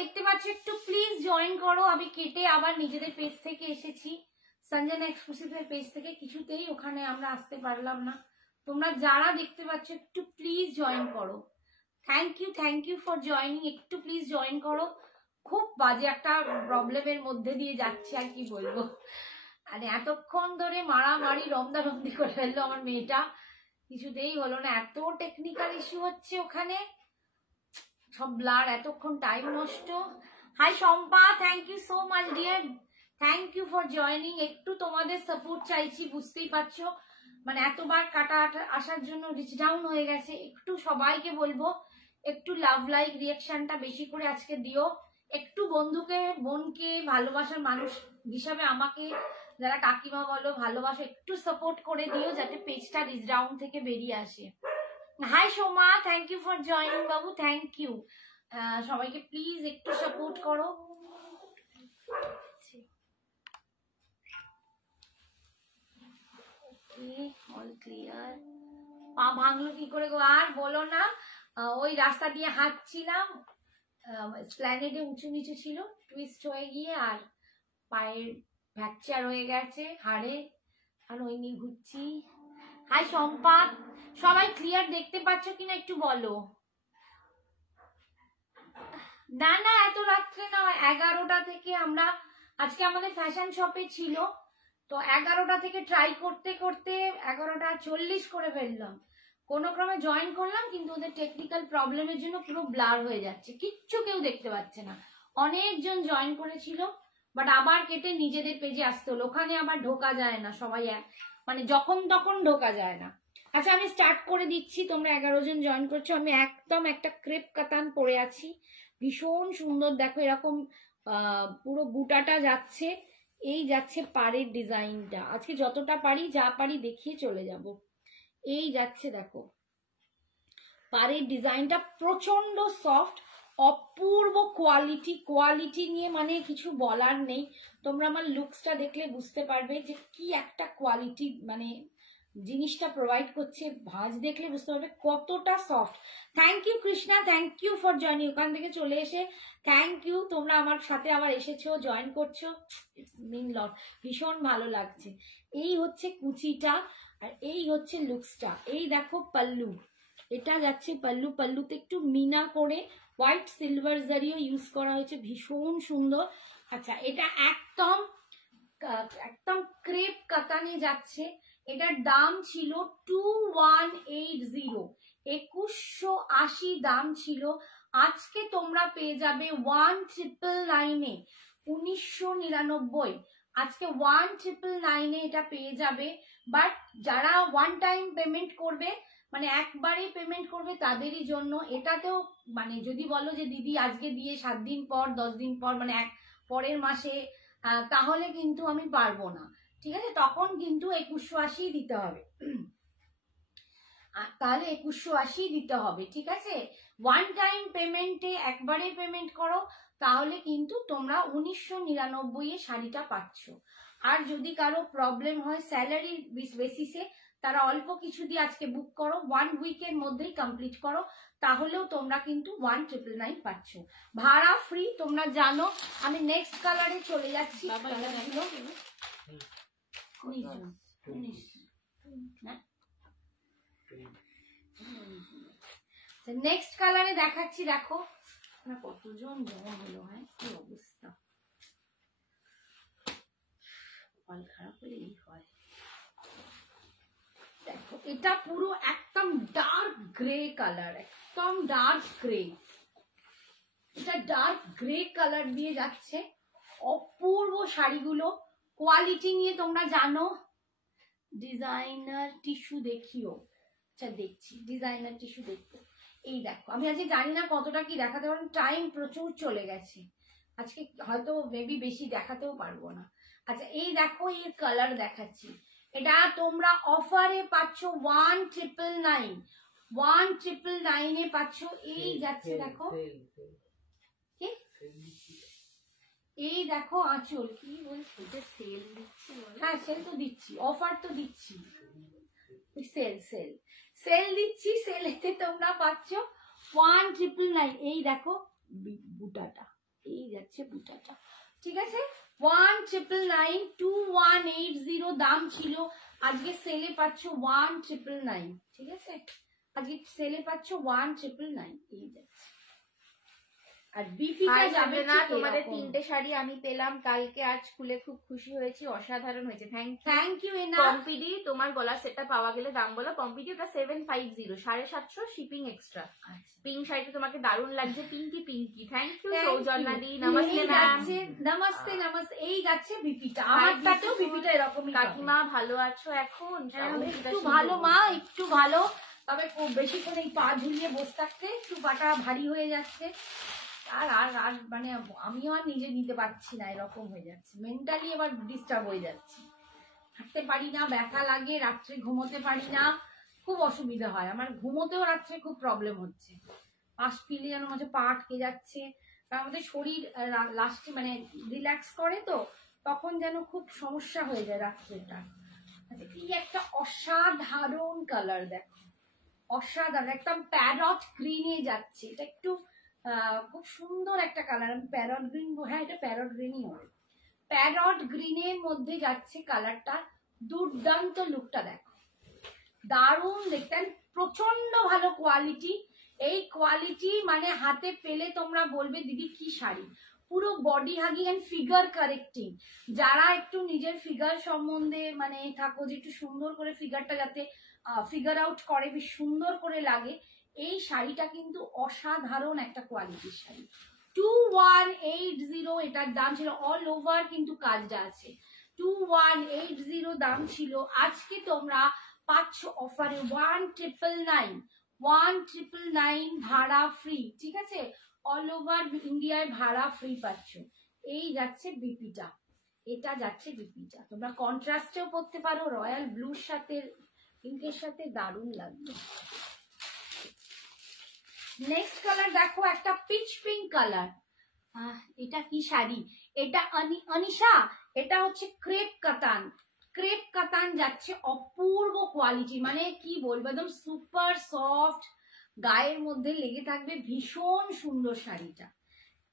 দেখতে পাচ্ছ একটু প্লিজ জয়েন করো। আমি কেটে আবার নিজেদের পেজ থেকে এসেছি, সঞ্জনা এক্সক্লুসিভের পেজ থেকে, কিছুতেই ওখানে আমরা আসতে পারলাম না। তোমরা যারা দেখতে পাচ্ছ একটু প্লিজ জয়েন করো। Thank you for joining. একটু প্লিজ জয়েন করো। খুব বাজে একটা প্রবলেমের মধ্যে দিয়ে যাচ্ছে, আর কি বলবো। মানে এতক্ষণ ধরে মারামারি রমদারমদি করে ফেললো আমার মেয়েটা, কিছুতেই হলো না। এত টেকনিক্যাল ইস্যু হচ্ছে ওখানে, সব ব্লার, এতক্ষণ টাইম নষ্ট। Hi Shampa, thank you so much dear, thank you for joining. একটু তোমাদের সাপোর্ট চাইছি, বুঝতেই পারছো মানে এতবার কাটা আসার জন্য রিচ ডাউন হয়ে গেছে। একটু সবাইকে বলবো একটু লাভ লাইক রিয়াকশনটা বেশি করে আজকে দিও। একটু বন্ধুকে বোনকে ভালোবাসার মানুষ হিসাবে আমাকে যারা কাকিমা বলো ভালোবাসো, একটু সাপোর্ট করে দিও যাতে পেজটা রিচ ডাউন থেকে বেরিয়ে আসে। Hi Soma, thank you for joining বাবু, থ্যাংক ইউ। সবাইকে প্লিজ একটু সাপোর্ট করো। All clear. পা ভাঙলো কি করে গো, আর বলো না। ওই রাস্তা দিয়ে হাঁটছিলাম, স্প্ল্যানেডে উঁচু নিচু ছিল, টুইস্ট হয়ে গিয়ে আর পায়ের ফ্র্যাকচার হয়ে গেছে হাড়ে, আর ওই নিয়ে ঘুরছি। হাই সম্পাদ, সবাই ক্লিয়ার দেখতে পাচ্ছ কিনা একটু বলো। না না এত রাত্রে না, 11টা থেকে আমরা আজকে আমাদের ফ্যাশন শপে ছিল, তো 11টা থেকে ট্রাই করতে করতে 11:40 করে ফেললাম। কোনো ক্রমে জয়েন করলাম, কিন্তু ওদের টেকনিক্যাল প্রবলেমের জন্য পুরো ব্লার হয়ে যাচ্ছে, কিচ্ছু কেউ দেখতে পাচ্ছে না। অনেকজন জয়েন করেছিল, বাট আবার কেটে নিজেদের পেজে আসতে হলো। ওখানে আবার ঢোকা যায় না, সবাই মানে যখন তখন ঢোকা যায় না। আচ্ছা আমি স্টার্ট করে দিচ্ছি। তোমরা 11 জন জয়েন করছো। আমি একদম একটা ক্রেপ কাতান পরে আছি, ভীষণ সুন্দর। দেখো এরকম পুরো বুটাটা যাচ্ছে, এই যাচ্ছে পাড়ের ডিজাইনটা। আজকে যতটা পারি যা পারি দেখিয়ে চলে যাব। এই যাচ্ছে দেখো পাড়ের ডিজাইনটা, প্রচন্ড সফট, অপূর্ব কোয়ালিটি নিয়ে মানে কিছু বলার নেই। তোমরা আমার লুকসটা দেখলে বুঝতে পারবে যে কি একটা কোয়ালিটি মানে জিনিসটা প্রোভাইড করছে। ভাঁজ দেখলে বুঝতে পারবে কতটা soft. Thank you Krishna, thank you for joining. ওখান থেকে চলে এসে থ্যাংক ইউ, তোমরা আমার সাথে আবার এসেছো, জয়েন করছো, ইটস মিন লট, ভীষণ ভালো লাগছে। এই হচ্ছে কুচিটা আর এই হচ্ছে লুকসটা। এই দেখো পাল্লু, এটা যাচ্ছে পাল্লু, পাল্লুতে একটু মিনা করে হোয়াইট সিলভার জারিও ইউজ করা হয়েছে, ভীষণ সুন্দর। আচ্ছা এটা একদম ক্রেপ কাতানে যাচ্ছে। এটার দাম ছিল 2180, 2180 দাম ছিল। আজকে তোমরা পেয়ে যাবে 1999 এ, 1999 আজকে 1999 এ এটা পেয়ে যাবে। বাট যারা ওয়ান টাইম পেমেন্ট করবে, মানে একবারে পেমেন্ট করবে তাদেরই জন্য। এটাতেও মানে যদি বলো যে দিদি আজকে দিয়ে 7 দিন পর 10 দিন পর মানে পরের মাসে, তাহলে কিন্তু আমি পারবো না, ঠিক আছে? তখন কিন্তু 2180 দিতে হবে, তাহলে 2180 দিতে হবে, ঠিক আছে? ওয়ান টাইম পেমেন্টে একবারে পেমেন্ট করো, তাহলে কিন্তু তোমরা 1999 এ শাড়িটা পাচ্ছ। আর যদি কারো প্রবলেম হয় স্যালারি বেসিসে, তারা অল্প কিছু দিয়ে আজকে বুক করো, 1 উইকের মধ্যেই কমপ্লিট করো, তাহলেও তোমরা কিন্তু 1999 পাচ্ছ, ভাড়া ফ্রি, তোমরা জানো। আমি নেক্সট কালারে চলে যাচ্ছি। নেক্সট কালারে দেখাচ্ছি। দেখো কতজন জমা হলো, হ্যাঁ কি অবস্থা, কপাল খারাপ হলে এই হয়। দেখো এটা পুরো একদম ডার্ক গ্রে কালার, একদম ডার্ক গ্রে, এটা ডার্ক গ্রে কালার দিয়ে যাচ্ছে। অপূর্ব শাড়িগুলো, কোয়ালিটি নিয়ে তোমরা জানো। ডিজাইনার টিস্যু দেখিও, আচ্ছা দেখছি ডিজাইনার টিস্যু দেখবো। এই দেখো আমি আজকে জানি না কতটা কি দেখাতে পারবো, টাইম প্রচুর চলে গেছে আজকে, হয়তো মেবি বেশি দেখাতেও পারবো না। আচ্ছা এই দেখো এই কালার দেখাচ্ছি, এটা তোমরা অফারে পাচ্ছ 1999, 1999 এ পাচ্ছ। এই যাচ্ছে দেখো, এই দেখো আঁচল, কি বলছো সেল দিচ্ছি? হ্যাঁ সেল তো দিচ্ছি, অফার তো দিচ্ছি, সেল সেল সেল দিচ্ছি, সেলেতে তোমরা পাচ্ছ 1999। এই দেখো বুটাটা, এই যাচ্ছে বুটাটা, ঠিক আছে। 1999 2180 দাম ছিল, আজকে সেলে পাচ্ছ 1999, ঠিক আছে, আজকে সেলে পাচ্ছ 1999। এই যাচ্ছে। আর বিপিটা যাবে না। তোমাদের 3টে শাড়ি আমি পেলাম কালকে, আজ খুলে খুব খুশি হয়েছি, অসাধারণ হয়েছে। থ্যাংক ইউ এনা। পম্পিডি তোমার গলার সেটটা পাওয়া গেলে দাম বলো। পম্পিডি ওটা 750, 750 শিপিং এক্সট্রা। পিঙ্ক শাড়িটা তোমাকে দারুণ লাগছে, পিঙ্কি। থ্যাংক ইউ সৌজন্যা দি। নমস্তে ম্যাম। নমস্তে নমস্তে। এই যাচ্ছে বিপিটা, আমারটাতেও বিপিটা এরকমই। কাকিমা ভালো আছো এখন? একটু ভালো মা, একটু ভালো, তবে খুব বেশিক্ষণ এই পা ঝুলিয়ে বসে থাকতে একটু পাটা ভারী হয়ে যাচ্ছে। আর আর আর মানে আমিও আর নিজে নিতে পারছি না, এরকম হয়ে যাচ্ছে, মেন্টালি এবার ডিস্টার্ব হয়ে যাচ্ছে, থাকতে পারি না, ব্যথা লাগে, রাত্রে ঘুমোতে পারি না, খুব অসুবিধা হয় আমার, ঘুমোতেও রাত্রে খুব প্রবলেম হচ্ছে, পাশ ফিলে যেন মনে হচ্ছে পা আটকে যাচ্ছে। কারণ আমাদের শরীর লাস্টে মানে রিল্যাক্স করে, তো তখন যেন খুব সমস্যা হয়ে যায় রাত্রেটা। আচ্ছা, কি একটা অসাধারণ কালার দেখো, অসাধারণ, একদম প্যারট গ্রিনে যাচ্ছে, এটা একটু খুব সুন্দর একটা কালার। আমি প্যারট গ্রিন, হ্যাঁ এটা প্যারট গ্রিনই হবে, প্যারট গ্রিনের মধ্যে যাচ্ছে কালারটা, দুর্দান্ত লুকটা দেখো, দারুণ দেখতে, প্রচন্ড ভালো কোয়ালিটি। এই কোয়ালিটি মানে হাতে পেলে তোমরা বলবে দিদি কি শাড়ি, পুরো body hugging and figure correcting. যারা একটু নিজের ফিগার সম্বন্ধে মানে থাকো, যে একটু সুন্দর করে ফিগারটা যাতে ফিগার আউট করে, বেশ সুন্দর করে লাগে, এই শাড়িটা কিন্তু অসাধারণ একটা কোয়ালিটির শাড়ি। 2180 এটার দাম ছিল, অল ওভার কিন্তু কাজটা আছে। 2180 দাম ছিল, আজকে তোমরা পাচ্ছ অফারে 1999 ভাড়া ফ্রি, ঠিক আছে, অল ওভার ইন্ডিয়ায় ভাড়া ফ্রি পাচ্ছ। এই যাচ্ছে বিপিটা, এটা যাচ্ছে বিপিটা, তোমরা কন্ট্রাস্টেও পরতে পারো, রয়্যাল ব্লুর সাথে পিঙ্কের সাথে দারুণ লাগবে। নেক্সট কালার দেখো, একটা পিচ পিঙ্ক কালার, এটা কি শাড়ি, এটা অনিশা, এটা হচ্ছে ক্রেপ কাতান, ক্রেপ কাতান যাচ্ছে, অপূর্ব কোয়ালিটি, মানে কি বলবো, একদম সুপার সফট, গায়ের মধ্যে লেগে থাকবে, ভীষণ সুন্দর শাড়িটা,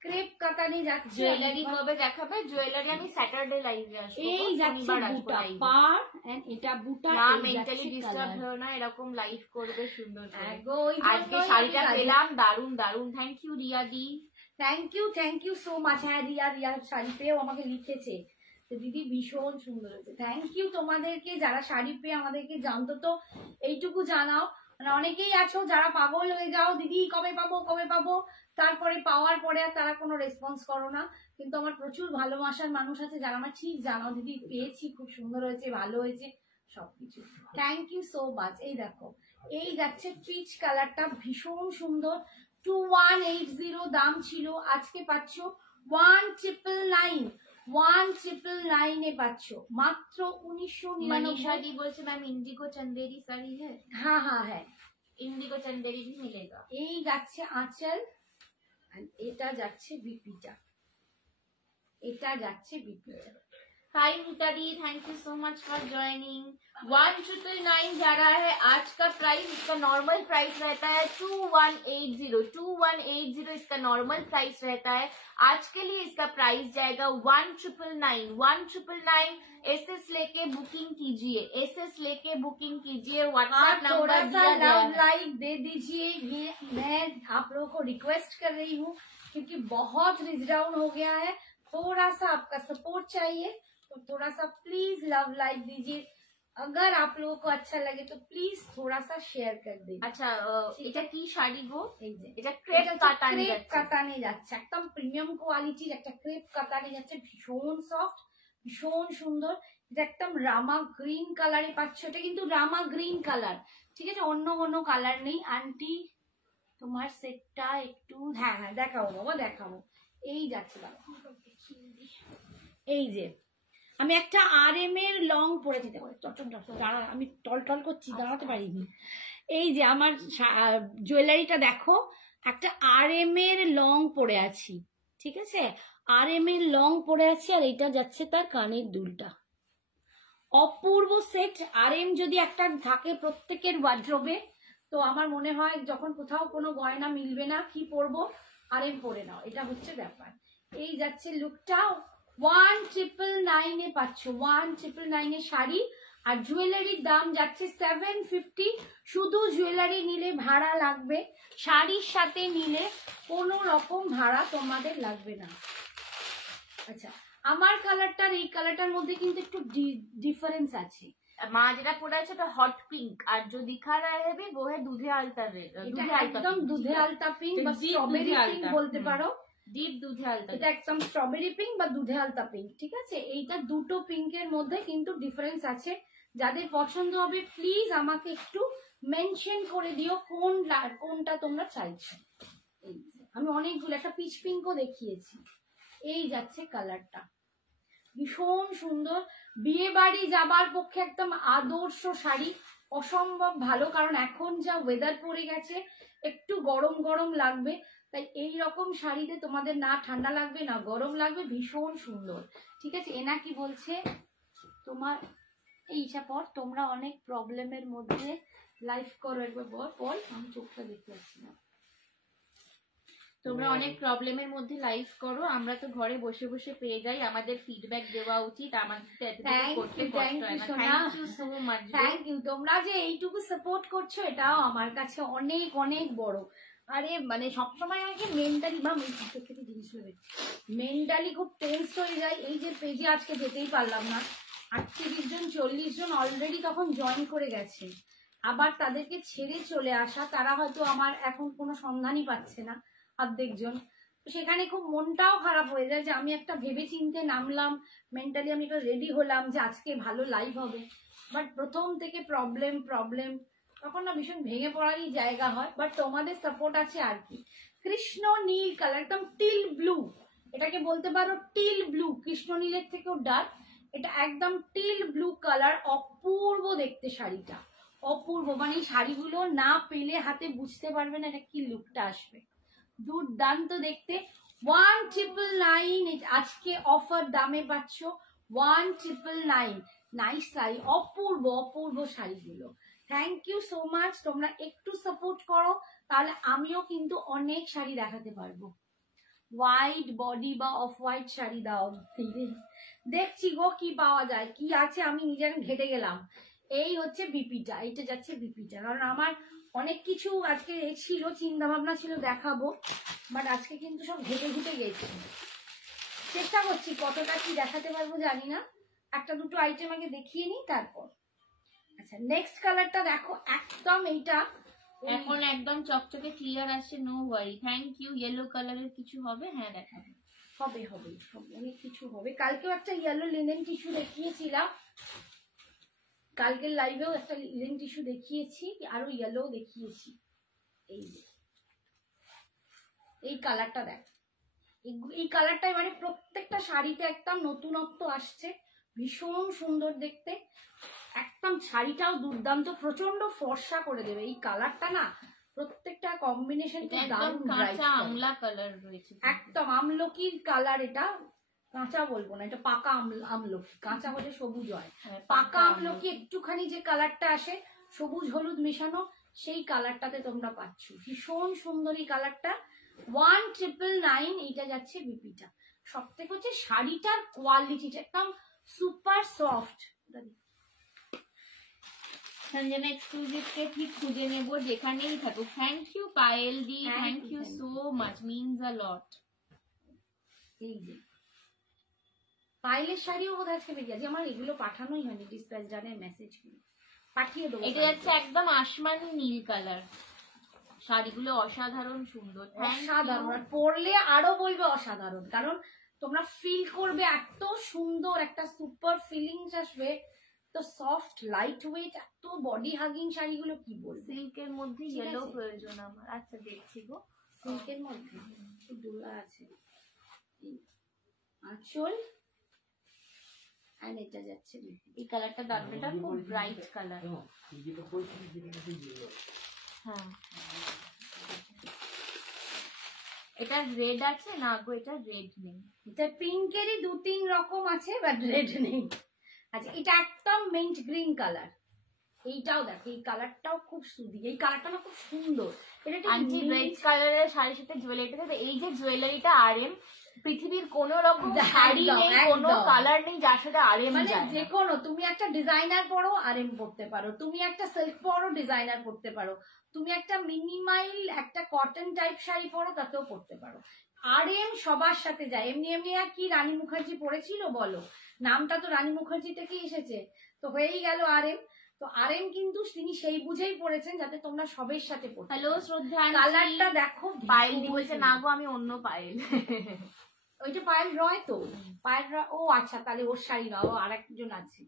ক্রেপ কাতানে যাচ্ছে। জুয়েলারি কবে দেখাবে? জুয়েলারি আমি স্যাটারডে লাইভে আসবো, এই যাচ্ছে বুটা পার এন্ড এটা বুটা, না মেন্টালি ডিস্টার্ব হও না, এরকম লাইভ করবে সুন্দর করে। আজকে শাড়িটা পেলাম, দারুণ দারুণ। থ্যাংক ইউ রিয়া দি, থ্যাংক ইউ সো মাচ। হ্যাঁ রিয়া শাড়ি পেয়েও আমাকে লিখেছে দিদি ভীষণ সুন্দর হয়েছে, থ্যাংক ইউ তোমাদেরকে, যারা শাড়ি পেয়ে আমাদেরকে জানতো তো এইটুকু জানাও, মানে অনেকেই আছো যারা পাগল হয়ে যাও, দিদি কবে পাবো, তারপরে পাওয়ার পরে আর তারা কোনো রেসপন্স করো না, কিন্তু আমার প্রচুর ভালোবাসার মানুষ আছে যারা আমার ঠিক জানাও দিদি পেয়েছি, খুব সুন্দর হয়েছে, ভালো হয়েছে, সবকিছু, থ্যাংক ইউ সো মাচ। এই দেখো, এই যাচ্ছে পিচ কালারটা, ভীষণ সুন্দর, 2180 দাম ছিল, আজকে পাচ্ছ 1999 এ পাচ্ছ মাত্র 1999। বলছে ম্যাম ইন্ডিগো চন্দেরি শাড়ি হ্যাঁ হ্যাঁ হ্যাঁ, ইন্ডিগো চন্দেরি भी मिलेगा। এই যাচ্ছে আঁচল, এটা যাচ্ছে বিপিটা, এটা যাচ্ছে বিপিটা। Hi Mitali, thank you so much for joining. 1999 जा रहा है आज का प्राइस, इसका नॉर्मल प्राइस रहता है 2180 इसका नॉर्मल प्राइस रहता है। आज के लिए इसका प्राइस जाएगा 1999 एसएस लेके बुकिंग कीजिए, एसएस लेके बुकिंग कीजिए, व्हाट्सएप नंबर दिया गया है। लाइक दे दीजिए, ये मैं आप लोगों को रिक्वेस्ट कर रही हूँ क्योंकि बहुत रिच डाउन हो गया है, थोड़ा सा आपका सपोर्ट चाहिए, तो थोड़ा सा प्लीज लव लाइक दीजिए, अगर आप लोगों को अच्छा लगे तो प्लीज थोड़ा सा शेयर कर दीजिए। अच्छा এটা কি শাড়ি গো? এটা ক্রেপ কাতানে যাচ্ছে, একদম প্রিমিয়াম কোয়ালিটির একটা ক্রেপ কাতানে যাচ্ছে, ভীষণ সফট, ভীষণ সুন্দর, এটা একদম রামা গ্রিন কালারে পাচ্ছ, এটা কিন্তু রামা গ্রিন কালার, ঠিক আছে, অন্য কোনো কালার নেই। আন্টি তোমার সেটটা একটু, হ্যাঁ হ্যাঁ দেখাবো বাবা দেখাবো, এই যাচ্ছে বাবা, এই যে আমি একটা RM এর লং পরেছি, দেখো দাঁড়া, আমি টল করছি, দাঁড়াতে পারিনি, এই যে আমার জুয়েলারিটা দেখো, একটা RM এর লং পরে আছি, ঠিক আছে, RM এর লং পরে আছি, আর এটা যাচ্ছে তার কানের দুলটা, অপূর্ব সেট। RM যদি একটা থাকে প্রত্যেকের ওয়ার্ড্রোবে, তো আমার মনে হয় যখন কোথাও কোনো গয়না মিলবে না, কি পরবো, RM পরে নাও, এটা হচ্ছে ব্যাপার। এই যাচ্ছে লুকটা 1999 এ পাচ্ছ, 1999 এর শাড়ি। আর জুয়েলারির দাম যাচ্ছে 750। শুধু জুয়েলারি নিলে ভাড়া লাগবে, শাড়ির সাথে নিলে কোনো রকম ভাড়া তোমাদের লাগবে না। আচ্ছা, আমার কালারটার এই কালারটার মধ্যে কিন্তু একটু ডিফারেন্স আছে। মা যেটা পরে আছে ওটা হট পিঙ্ক, আর जो दिखा रहा है भी वो है दूधे आलता रेड, এটা একদম দুধে আলতা পিঙ্ক বা স্ট্রবেরি পিঙ্ক বলতে পারো, ডিপ দুধে আলতা। এটা একদম স্ট্রবেরি পিঙ্ক বা দুধে আলতা পিঙ্ক, ঠিক আছে? এইটা দুটো পিঙ্কের মধ্যে কিন্তু ডিফারেন্স আছে। যাদের পছন্দ হবে প্লিজ আমাকে একটু মেনশন করে দিও কোনটা তোমরা চাইছো। আমি অনেকগুলো, একটা পিচ পিঙ্কও দেখিয়েছি। এই যাচ্ছে কালারটা, ভীষণ সুন্দর। বিয়ে বাড়ি যাবার পক্ষে একদম আদর্শ শাড়ি, অসম্ভব ভালো। কারণ এখন যা ওয়েদার পড়ে গেছে, একটু গরম গরম লাগবে, তাই এই রকম শাড়িতে তোমাদের না ঠান্ডা লাগবে না গরম লাগবে, ভীষণ সুন্দর। ঠিক আছে, এনা কি বলছে, তোমার এইটা পর, তোমরা অনেক প্রবলেমের মধ্যে লাইফ করো, একবার বল, আমি চোখটা দেখতে পাচ্ছি না। তোমরা অনেক প্রবলেমের মধ্যে লাইফ করো, আমরা তো ঘরে বসে বসে পেয়ে যাই, আমাদের ফিডব্যাক দেওয়া উচিত, আমাদের করতে কষ্ট হয় না। Thank you so much, thank you. তোমরা যে এইটুকু সাপোর্ট করছো এটাও আমার কাছে অনেক অনেক বড়। আরে মানে সবসময় আমাকে মেন্টালি বা মেন্টালি খুব টেন্স হয়ে যায়। এই যে পেজে আজকে যেতেই পারলাম না, 38 জন 40 জন অলরেডি তখন জয়েন করে গেছে। আবার তাদেরকে ছেড়ে চলে আসা, তারা হয়তো আমার এখন কোনো সন্ধানই পাচ্ছে না অর্ধেকজন। সেখানে খুব মনটাও খারাপ হয়ে যায় যে আমি একটা ভেবে চিন্তে নামলাম, মেন্টালি আমি একটা রেডি হলাম যে আজকে ভালো লাইভ হবে, বাট প্রথম থেকে প্রবলেম তখন না ভীষণ ভেঙে পড়ারই জায়গা হয়। বাট তোমাদের সাপোর্ট আছে আর কি। কৃষ্ণ নীল কালার, একদম টিল ব্লু, এটাকে বলতে পারো টিল ব্লু, কৃষ্ণ নীলের থেকেও ডার্ক। এটা একদম টিল ব্লু কালার, অপূর্ব দেখতে শাড়িটা, অপূর্ব। মানে এই শাড়িগুলো না পেলে হাতে বুঝতে পারবে না এটা কি লুকটা আসবে, দুর্দান্ত দেখতে। 1999 আজকে অফার দামে পাচ্ছ, 1999। নাইস শাড়ি, অপূর্ব অপূর্ব শাড়িগুলো। Thank you so much. তোমরা একটু সাপোর্ট করো, তাহলে আমিও কিন্তু অনেক শাড়ি দেখাতে পারবো। হোয়াইট বডি বা অফ হোয়াইট শাড়ি দাও, দেখছি গো কি পাওয়া যায়, কি আছে আমি নিজে ঘেটে গেলাম। এই হচ্ছে বিপিটা, এইটা যাচ্ছে বিপিটা। কারণ আমার অনেক কিছু আজকে ছিল, চিন্তা ভাবনা ছিল দেখাবো, বাট আজকে কিন্তু সব ঘেটে ঘুটে গেছি। চেষ্টা করছি কতটা কি দেখাতে পারবো জানি না, একটা দুটো আইটেম আগে দেখিয়ে নিই তারপর। আচ্ছা, নেক্সট কালারটা দেখো, একদম এইটা এখন একদম চকচকে ক্লিয়ার আসছে, no worry. Thank you. Yellow কালারের কিছু হবে? হ্যাঁ দেখাবো, হবে হবে হবে, অনেক কিছু হবে। কালকেও একটা ইয়েলো লিনেন টিস্যু দেখিয়েছিলাম, কালকের লাইভেও একটা লিনেন টিস্যু দেখিয়েছি, আরো ইয়েলো দেখিয়েছি। এই কালারটা দেখ, এই কালারটাই মানে প্রত্যেকটা শাড়িতে একদম নতুনত্ব আসছে, ভীষণ সুন্দর দেখতে। একদম শাড়িটাও দুর্দান্ত, প্রচন্ড ফর্সা করে দেবে এই কালারটা না, প্রত্যেকটা কম্বিনেশন দারুণ ব্রাইট। আমলা কালার রয়েছে, একদম আমলকির কালার। এটা কাঁচা বলবো না, এটা পাকা আমলকি। কাঁচা হলে সবুজ হয়, পাকা আমলকি একটুখানি যে কালারটা আসে সবুজ হলুদ মেশানো, সেই কালারটাতে তোমরা পাচ্ছ। ভীষণ সুন্দর এই কালারটা, 1999। এইটা যাচ্ছে বিপিটা। সব থেকে হচ্ছে শাড়িটার কোয়ালিটিটা একদম সুপার সফট। সঞ্জনা এক্সক্লুসিভ কে ঠিক খুঁজে নেবো যেখানেই থাকো। থ্যাংক ইউ পায়েল দি, thank you so much, means a lot. এই যে পায়েলের শাড়িও বোধ আজকে বেরিয়ে আছে, আমার এগুলো পাঠানোই হয়নি, ডিসপ্যাচ ডানের মেসেজ পাঠিয়ে দেবো। এটা যাচ্ছে একদম আসমানি নীল কালার, শাড়িগুলো অসাধারণ সুন্দর, অসাধারণ। পরলে আরো বলবে অসাধারণ, কারণ তোমরা ফিল করবে এত সুন্দর একটা সুপার ফিলিংস আসবে। তো সফট লাইট ওয়েট, এত বডি হাগিং শাড়িগুলো কি বলবো। সিল্কের মধ্যে ইয়েলো প্রয়োজন আমার। আচ্ছা দেখছি গো, সিল্কের মধ্যে দোলা আছে। আঁচল, আর এটা যাচ্ছে এই কালারটা দারুণ, এটা খুব ব্রাইট কালার। হ্যাঁ, এটা রেড আছে না গো? এটা রেড নেই, এটা পিঙ্কেরই 2-3 রকম আছে, বাট রেড নেই। আচ্ছা, এটা একদম মিন্ট গ্রিন কালার। এইটাও দেখো, এই কালারটাও খুব সুন্দর, এই কালারটা না খুব সুন্দর। এটা আন্টি রেড কালারের শাড়ির সাথে জুয়েলারিটা, এই যে জুয়েলারিটা RM পৃথিবীর কোন রকম একদম, শাড়ি নেই, কোন একদম। কালার নেই যার সাথে আরএম মানে যায় যে না। কোনো, তুমি একটা ডিজাইনার পরো আরএম পড়তে পারো, তুমি একটা সিল্ক পরো ডিজাইনার পড়তে পারো, তুমি একটা মিনিমাইল একটা কটন টাইপ শাড়ি পরো তাতেও পড়তে পারো। আরএম সবার সাথে যায়। এমনি এমনি আর কি রানী মুখার্জি পড়েছিল বলো, নামটা তো রানী মুখার্জি থেকেই এসেছে, তো হয়েই গেল আরএম। তো আরএম কিন্তু তিনি সেই বুঝেই পড়েছেন যাতে তোমরা সবের সাথে পড়তে। হ্যালো শ্রদ্ধা, কালারটা দেখো, পায়েল দি বলছে না গো আমি অন্য পায়েল। ওইটা পায়েল রয় তো, পায়েল রয়, ও আচ্ছা তাহলে ওর শাড়ি না, ও আরেকজন আছে,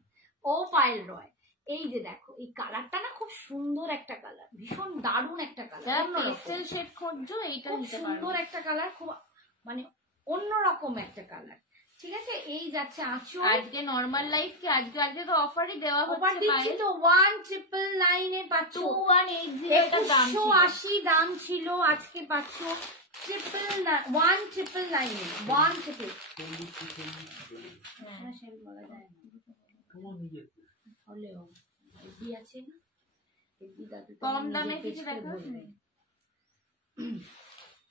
ও পায়েল রয়। এই যে দেখো এই কালারটা না খুব সুন্দর একটা কালার, ভীষণ দারুণ একটা কালার, পেস্টেল শেড খোঁজো এইটা খুব নিতে পারো। সুন্দর একটা কালার, খুব মানে অন্যরকম একটা কালার। ঠিক আছে, এই যাচ্ছে আঁচল। আজকে নরমাল লাইফ কি আজকে তো অফারই দেওয়া অফার হচ্ছে, দিচ্ছি তো 1999 এ পাচ্ছ, 2180 এর দাম ছিল। 2180 দাম ছিল, আজকে পাচ্ছ 1999 বলা যায় না হলেও এগি আছে না, এগি দাদু কম দামে কিছু দেখা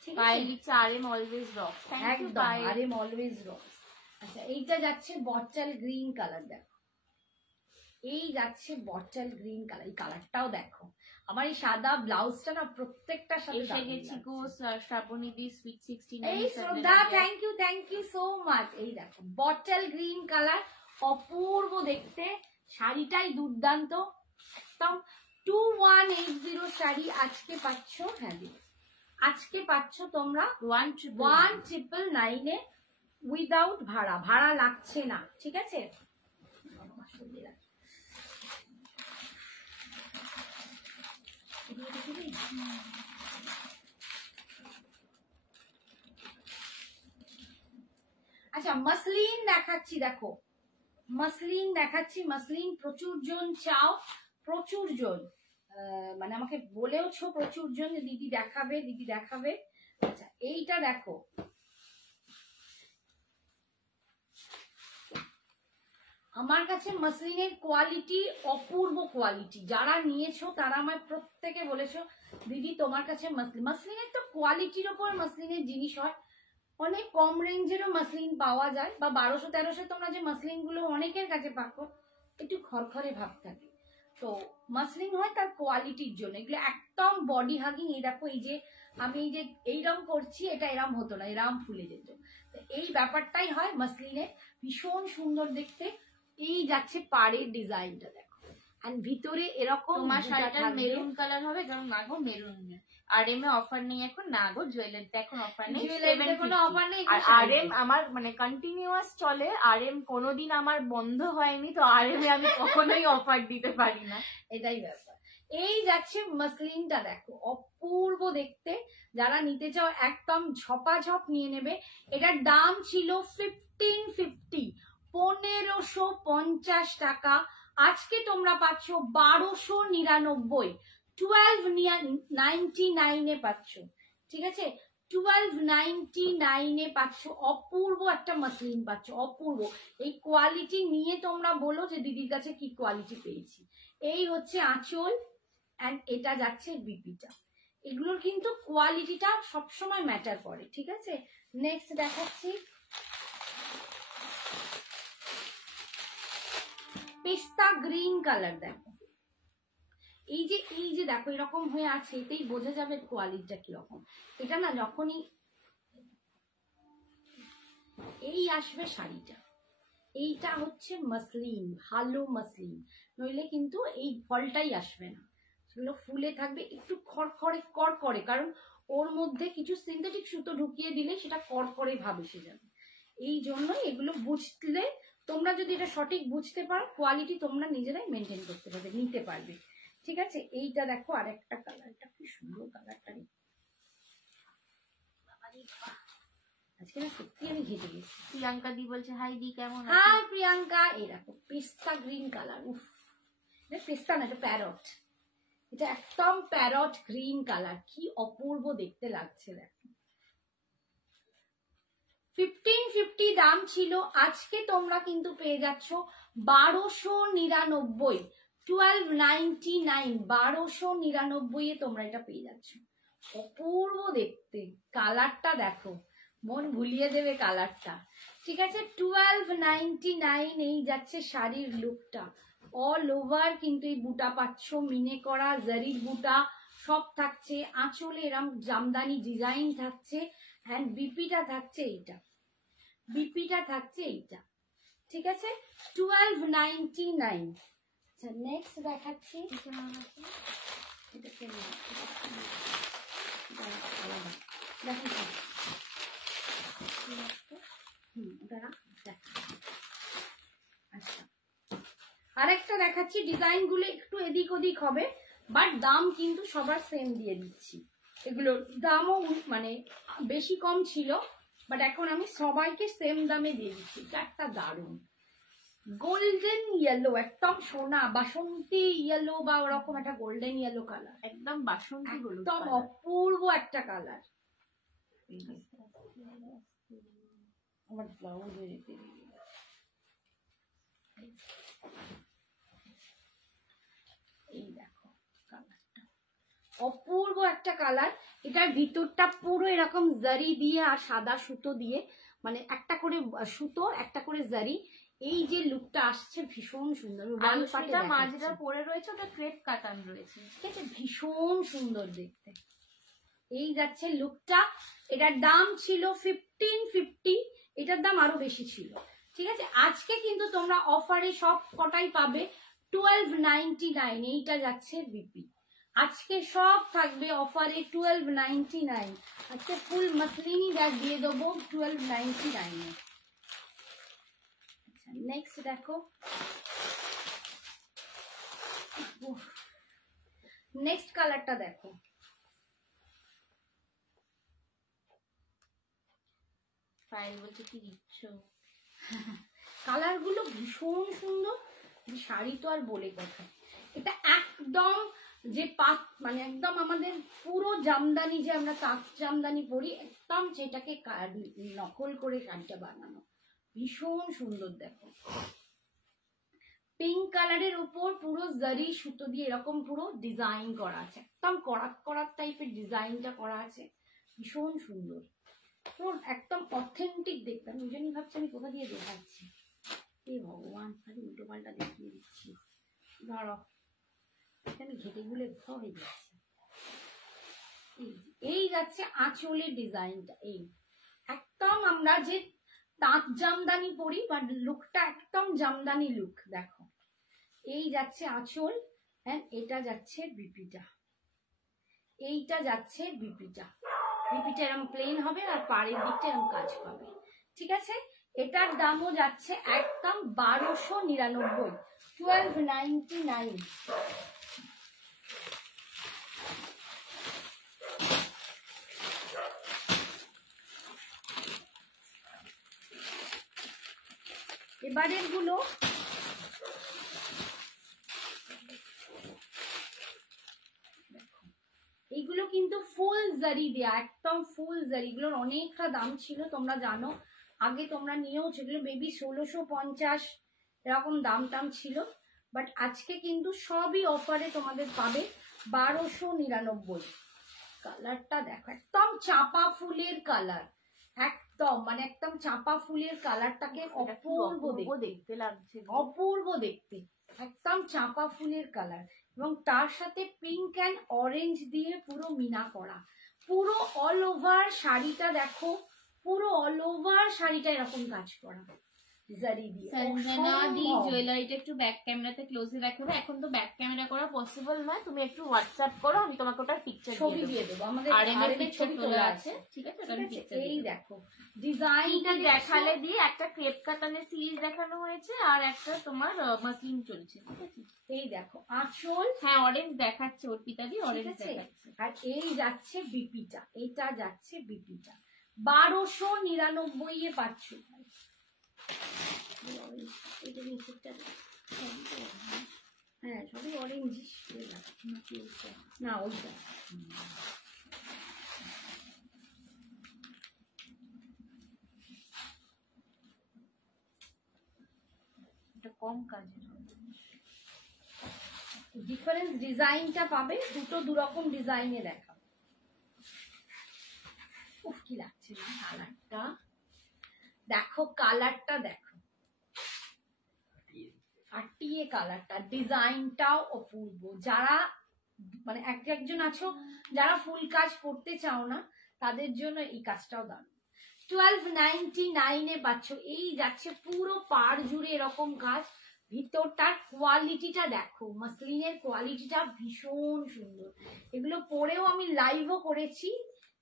ঠিক পায়েল আছে, লিখছে RM always rock. Thank you একদম পায়েল। RM always rock. আচ্ছা এইটা যাচ্ছে বটল গ্রিন কালার, দেখো এই যাচ্ছে বটল গ্রিন কালার, এই কালারটাও দেখো। আমার এই সাদা ব্লাউজটা না প্রত্যেকটার সাথে এসে গেছি গো শ্রাবণী দি সুইট 69। এই শ্রদ্ধা, থ্যাংক ইউ সো মাচ। এই দেখো বটল গ্রিন কালার, অপূর্ব দেখতে, শাড়িটাই দুর্দান্ত, একদম 2180 শাড়ি আজকে পাচ্ছ। হ্যাঁ আজকে পাচ্ছ তোমরা 1999 এ উইদাউট ভাড়া, ভাড়া লাগছে না। ঠিক আছে, আচ্ছা মসলিন দেখাচ্ছি, দেখো মসলিন দেখাচ্ছি, মসলিন প্রচুর জন চাও, প্রচুর জন মানে আমাকে বলেওছো প্রচুর জন যে দিদি দেখাবে দিদি দেখাবে। আচ্ছা এইটা দেখো, আমার কাছে মসলিনের কোয়ালিটি অপূর্ব কোয়ালিটি, যারা নিয়েছো তারা আমায় প্রত্যেকে বলেছো দিদি তোমার কাছে মসলিনের তো কোয়ালিটির ওপর মসলিনের জিনিস হয়। অনেক কম রেঞ্জেরও মসলিন পাওয়া যায়, বা 1200-1300 তোমরা যে মসলিন গুলো অনেকের কাছে পাকো একটু খরখরে ভাব থাকে, তো মসলিন হয় তার কোয়ালিটির জন্য। এগুলো একদম বডি হাগিং। এই দেখো এই যে আমি এই যে এইরকম করছি, এটা এরম হতো না, এরম ফুলে যেত, তো এই ব্যাপারটাই হয় মসলিনের, ভীষণ সুন্দর দেখতে। এই যাচ্ছে পাড়ের ডিজাইনটা দেখো, আর ভিতরে এরকম তোমার শাড়িটা মেরুন কালার হবে, কারণ না গো মেরুন নেই, আরএম এ অফার নেই এখন, না গো জুয়েলারিতে এখন অফার নেই, জুয়েলারিতে কোনো অফার নেই। আর আরএম আমার মানে কন্টিনিউয়াস চলে, আরএম কোনোদিন আমার বন্ধ হয়নি, তো আরএম এ আমি কখনোই অফার দিতে পারি না, এটাই ব্যাপার। এই যাচ্ছে মসলিনটা দেখো, অপূর্ব দেখতে, যারা নিতে চাও একদম ঝপাঝপ নিয়ে নেবে। এটার দাম ছিল 1550, 1550 টাকা, আজকে তোমরা পাচ্ছ 1299, 1299 এ পাচ্ছ। ঠিক আছে, 1299 এ পাচ্ছ, অপূর্ব একটা মসলিন পাচ্ছ, অপূর্ব। এই কোয়ালিটি নিয়ে তোমরা বলো যে দিদির কাছে কি কোয়ালিটি পেয়েছি। এই হচ্ছে আঁচল, এন্ড এটা যাচ্ছে বিপিটা। এগুলোর কিন্তু কোয়ালিটিটা সবসময় ম্যাটার করে। ঠিক আছে, নেক্সট দেখাচ্ছি পেস্তা গ্রিন কালার। দেখো এই যে দেখো এরকম হয়ে আছে, এতেই বোঝা যাবে কোয়ালিটিটা কিরকম। এটা না যখনই এই আসবে শাড়িটা, এইটা হচ্ছে মসলিন, ভালো মসলিন, নইলে কিন্তু এই ফলটাই আসবে না, সেগুলো ফুলে থাকবে একটু খড়খড়ে করকরে, কারণ ওর মধ্যে কিছু সিনথেটিক সুতো ঢুকিয়ে দিলে সেটা করকরে ভাব এসে যাবে। এই জন্য এগুলো বুঝলে তোমরা যদি এটা সঠিক বুঝতে পারো, কোয়ালিটি তোমরা নিজেরাই মেনটেন করতে পারবে, নিতে পারবে। ঠিক আছে, এইটা দেখো আরেকটা কালার, এটা কি সুন্দর কালারটা, আজকে না সত্যি আমি ঘেটে গেছি। প্রিয়াঙ্কা দি বলছে হাই দি কেমন আছো? হাই প্রিয়াঙ্কা। এই দেখো পেস্তা গ্রিন কালার, উফ এটা পেস্তা না, এটা প্যারট, এটা একদম প্যারট গ্রিন কালার, কি অপূর্ব দেখতে লাগছে। দেখো 1550 দাম ছিল, আজকে তোমরা কিন্তু পেয়ে যাচ্ছ 1299, 1299, 1299 এ তোমরা এটা পেয়ে যাচ্ছ। অপূর্ব দেখতে, কালারটা দেখো, মন ভুলিয়ে দেবে কালারটা। ঠিক আছে, 1299 এই যাচ্ছে শাড়ির লুকটা। অল ওভার কিন্তু এই বুটা পাচ্ছ, মিনে করা জারির বুটা সব থাকছে, আঁচলে এরম জামদানি ডিজাইন থাকছে, অ্যান্ড বিপিটা থাকছে এইটা, বিপিটা থাকছে এইটা। ঠিক আছে, 1299। আচ্ছা নেক্সট দেখাচ্ছি, এটা কেমন দেখেন আচ্ছা আরেকটা দেখাচ্ছি, ডিজাইন গুলো একটু এদিক ওদিক হবে, বাট দাম কিন্তু সবার সেম দিয়ে দিচ্ছি। এগুলোর দামও মানে বেশি কম ছিল, বাট এখন আমি সবাইকে সেম দামে দিয়ে দিচ্ছি। একটা দারুণ গোল্ডেন ইয়েলো, একদম সোনা বাসন্তী ইয়েলো বা ওরকম একটা গোল্ডেন ইয়েলো কালার, একদম বাসন্তী হলুদ, একদম অপূর্ব একটা কালার। আমার ব্লাউজ এই দেখো কালারটা, অপূর্ব একটা কালার। এটার ভিতরটা পুরো এরকম জারি দিয়ে আর সাদা সুতো দিয়ে, মানে একটা করে সুতো একটা করে জারি, এই যে লুকটা আসছে ভীষণ সুন্দর। মাঝটা পরে রয়েছে, ওটা ক্রেপ কাটান রয়েছে, ঠিক আছে, ভীষণ সুন্দর দেখতে। এই যাচ্ছে লুকটা। এটার দাম ছিল 1550, এটার দাম আরো বেশি ছিল। ঠিক আছে, আজকে কিন্তু তোমরা অফারে সব কটাই পাবে 1299। এইটা যাচ্ছে বিপি, আজকে সব থাকবে অফারে 1299। আজকে ফুল মসলিনি ব্যাগ দিয়ে দেবো 1299 এ। আচ্ছা নেক্সট দেখো, নেক্সট কালারটা দেখো, ফাইল বলছে কি দিচ্ছ, কালার গুলো ভীষণ সুন্দর, শাড়ি তো আর বলে কথা। এটা একদম যে পাত, মানে একদম আমাদের পুরো জামদানি, যে আমরা তাঁত জামদানি পরি, একদম সেটাকে নকল করে শাড়িটা বানানো, ভীষণ সুন্দর। দেখো পিঙ্ক কালারের উপর পুরো জারি সুতো দিয়ে এরকম পুরো ডিজাইন করা আছে, একদম করাত করাত টাইপের ডিজাইনটা করা আছে, ভীষণ সুন্দর, পুরো একদম অথেন্টিক দেখতে। আমি ওই জন্যই ভাবছি আমি কোথা দিয়ে দেখাচ্ছি, এ ভগবান খালি উল্টো পাল্টা দেখিয়ে দিচ্ছি, ধরো এখানে ঘেটে গুলে হয়ে যাচ্ছে। এই যাচ্ছে আঁচলের ডিজাইনটা, এই একদম আমরা যে তাঁত জামদানি পরি, বাট লুকটা একদম জামদানি লুক। দেখো এই যাচ্ছে আঁচল, এটা যাচ্ছে বিপিটা, এইটা যাচ্ছে বিপিটা, বিপিটা এরকম প্লেন হবে আর পাড়ের দিকটা এরকম কাজ পাবে। ঠিক আছে, এটার দামও যাচ্ছে একদম 1299, 1299। এবারের গুলো এইগুলো কিন্তু ফুল জারি দেয়া, একদম ফুল জারি, এগুলোর অনেকটা দাম ছিল তোমরা জানো, আগে তোমরা নিয়েও সেগুলো বেবি 1650 এরকম দাম টাম ছিল, বাট আজকে কিন্তু সবই অফারে তোমাদের পাবে 1299। কালারটা দেখো, একদম চাপা ফুলের কালার, একদম মানে একদম চাপা ফুলের কালারটাকে অপূর্ব দেখতে লাগছে, অপূর্ব দেখতে, একদম চাপা ফুলের কালার, এবং তার সাথে পিঙ্ক অ্যান্ড অরেঞ্জ দিয়ে পুরো মিনা করা, পুরো অল ওভার শাড়িটা দেখো, পুরো অল ওভার শাড়িটা এরকম কাজ করা জারি দিয়ে। সঞ্জনা দি জুয়েলারিটা একটু ব্যাক ক্যামেরাতে ক্লোজে দেখাবে, এখন তো ব্যাক ক্যামেরা করা পসিবল নয়, তুমি একটু হোয়াটসঅ্যাপ করো, আমি তোমাকে ওটা পিকচার ছবি দিয়ে দেবো, আমাদের আরএমএল পিকচার তোলা আছে। ঠিক আছে, এই দেখো ডিজাইনটা দেখালে দিয়ে একটা ক্রেপ কাটানের সিরিজ দেখানো হয়েছে, আর একটা তোমার মাসলিন চলছে। ঠিক আছে, এই দেখো আঁচল, হ্যাঁ অরেঞ্জ দেখাচ্ছে, অর্পিতা দি অরেঞ্জ দেখাচ্ছে, আর এই যাচ্ছে বিপিটা, এইটা যাচ্ছে বিপিটা 1299 এ পাচ্ছ। এটা নিচেরটা হ্যাঁ সবই অরেঞ্জ না, ওইটা এটা কম কাজের, ডিফারেন্স ডিজাইনটা পাবে, দুটো দুরকম ডিজাইনে দেখা। উফ কি লাগছে না কালারটা, দেখো কালারটা দেখো, ফাটিয়ে কালারটা, ডিজাইনটাও অপূর্ব। যারা মানে একজন আছো যারা ফুল কাজ করতে চাও না তাদের জন্য এই কাজটাও দাম। 1299 পাচ্ছ। এই যাচ্ছে পুরো পাড় জুড়ে এরকম কাজ, ভিতরটার কোয়ালিটিটা দেখো, মাসলিনের কোয়ালিটিটা ভীষণ সুন্দর। এগুলো পরেও আমি লাইভও করেছি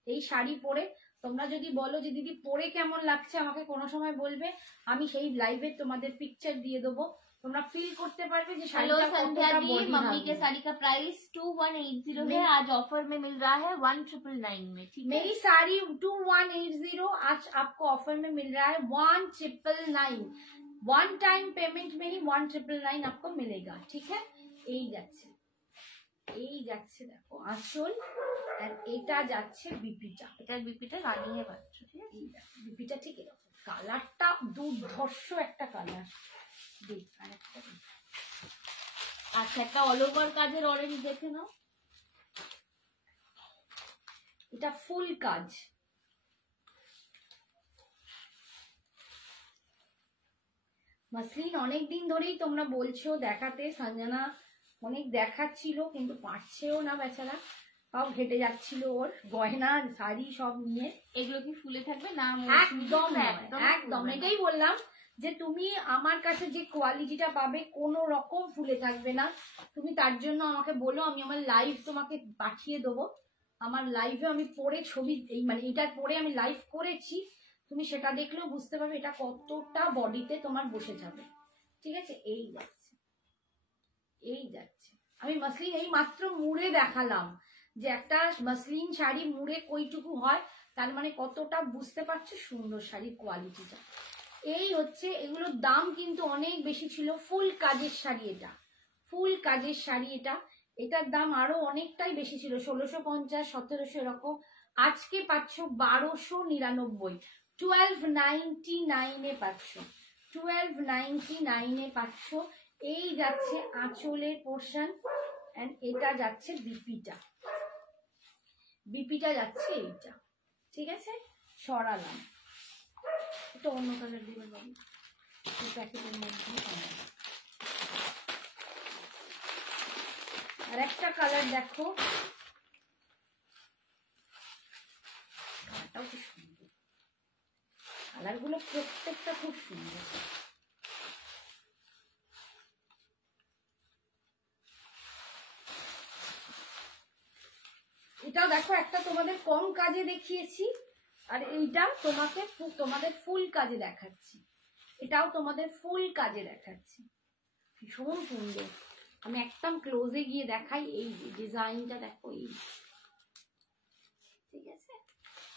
এই শাড়ি পরে। তোমরা যদি বলো যে দিদি পরে কেমন লাগছে আমাকে কোনো সময় বলবে, আমি সেই লাইভে তোমাদের পিকচার দিয়ে দেবো, তোমরা फील করতে পারবে যে শাড়িটা কতটা বডি। मम्मी के साड़ी का प्राइस 2180 है, आज ऑफर में मिल रहा है 1999 में। ठीक है, मेरी साड़ी 2180 आज आपको ऑफर में मिल रहा है 1999। वन टाइम पेमेंट में ही 1999 आपको मिलेगा। ठीक है, এই যাচ্ছে দেখো আঁচল, আর এটা যাচ্ছে বিপিটা। এটার বিপিটা রানিয়ে পাচ্ছ। ঠিক আছে, এই দেখো বিপিটা ঠিক এরকম, কালারটা দুর্ধর্ষ একটা কালার। দেখ আরেকটা, আচ্ছা একটা অল ওভার কাজের অরেঞ্জ দেখে নাও, এটা ফুল কাজ। মাসলিন অনেকদিন ধরেই তোমরা বলছো দেখাতে, সঞ্জনা অনেক দেখাচ্ছিল কিন্তু পারছেও না বেচারা, তাও ঘেটে যাচ্ছিল ওর গয়না শাড়ি সব নিয়ে। এগুলো কি ফুলে থাকবে না? একদম একদম, এটাই বললাম যে তুমি আমার কাছে যে কোয়ালিটিটা পাবে কোনো রকম ফুলে থাকবে না। তুমি তার জন্য আমাকে বলো, আমি আমার লাইভ তোমাকে পাঠিয়ে দেবো। আমার লাইভে আমি পরে ছবি, এই মানে এটা পরে আমি লাইভ করেছি, তুমি সেটা দেখলেও বুঝতে পারবে এটা কতটা বডিতে তোমার বসে যাবে। ঠিক আছে, এই যাচ্ছে আমি মাসলিন এই মাত্র মুড়ে দেখালাম যে একটা মাসলিন শাড়ি মুড়ে কইটুকু হয়, তার মানে কতটা বুঝতে পারছো সুন্দর শাড়ির কোয়ালিটিটা। এই হচ্ছে, এগুলোর দাম কিন্তু অনেক বেশি ছিল। ফুল কাজের শাড়ি, এটা ফুল কাজের শাড়ি, এটার দাম আরো অনেকটাই বেশি ছিল, 1650 1700 এরকম। আজকে পাচ্ছ 1299, 1299 পাচ্ছ, 1299 পাচ্ছ। এই যাচ্ছে আঁচলের পোর্শন, এন্ড এটা যাচ্ছে বিপিটা যাচ্ছে এইটা। ঠিক আছে, সরালাম, এটা অন্য কালার দিবে বাবু, প্যাকেটের মধ্যে। আর একটা কালার দেখো, কালারটাও খুব সুন্দর, কালারগুলো প্রত্যেকটা খুব সুন্দর। এটাও দেখো, একটা তোমাদের কম কাজে দেখিয়েছি, আর এইটা তোমাদের ফুল কাজে দেখাচ্ছি, এটাও তোমাদের ফুল কাজে দেখাচ্ছি, ভীষণ সুন্দর। আমি একদম ক্লোজে গিয়ে দেখাই, এই যে ডিজাইনটা দেখো, এই ঠিক আছে।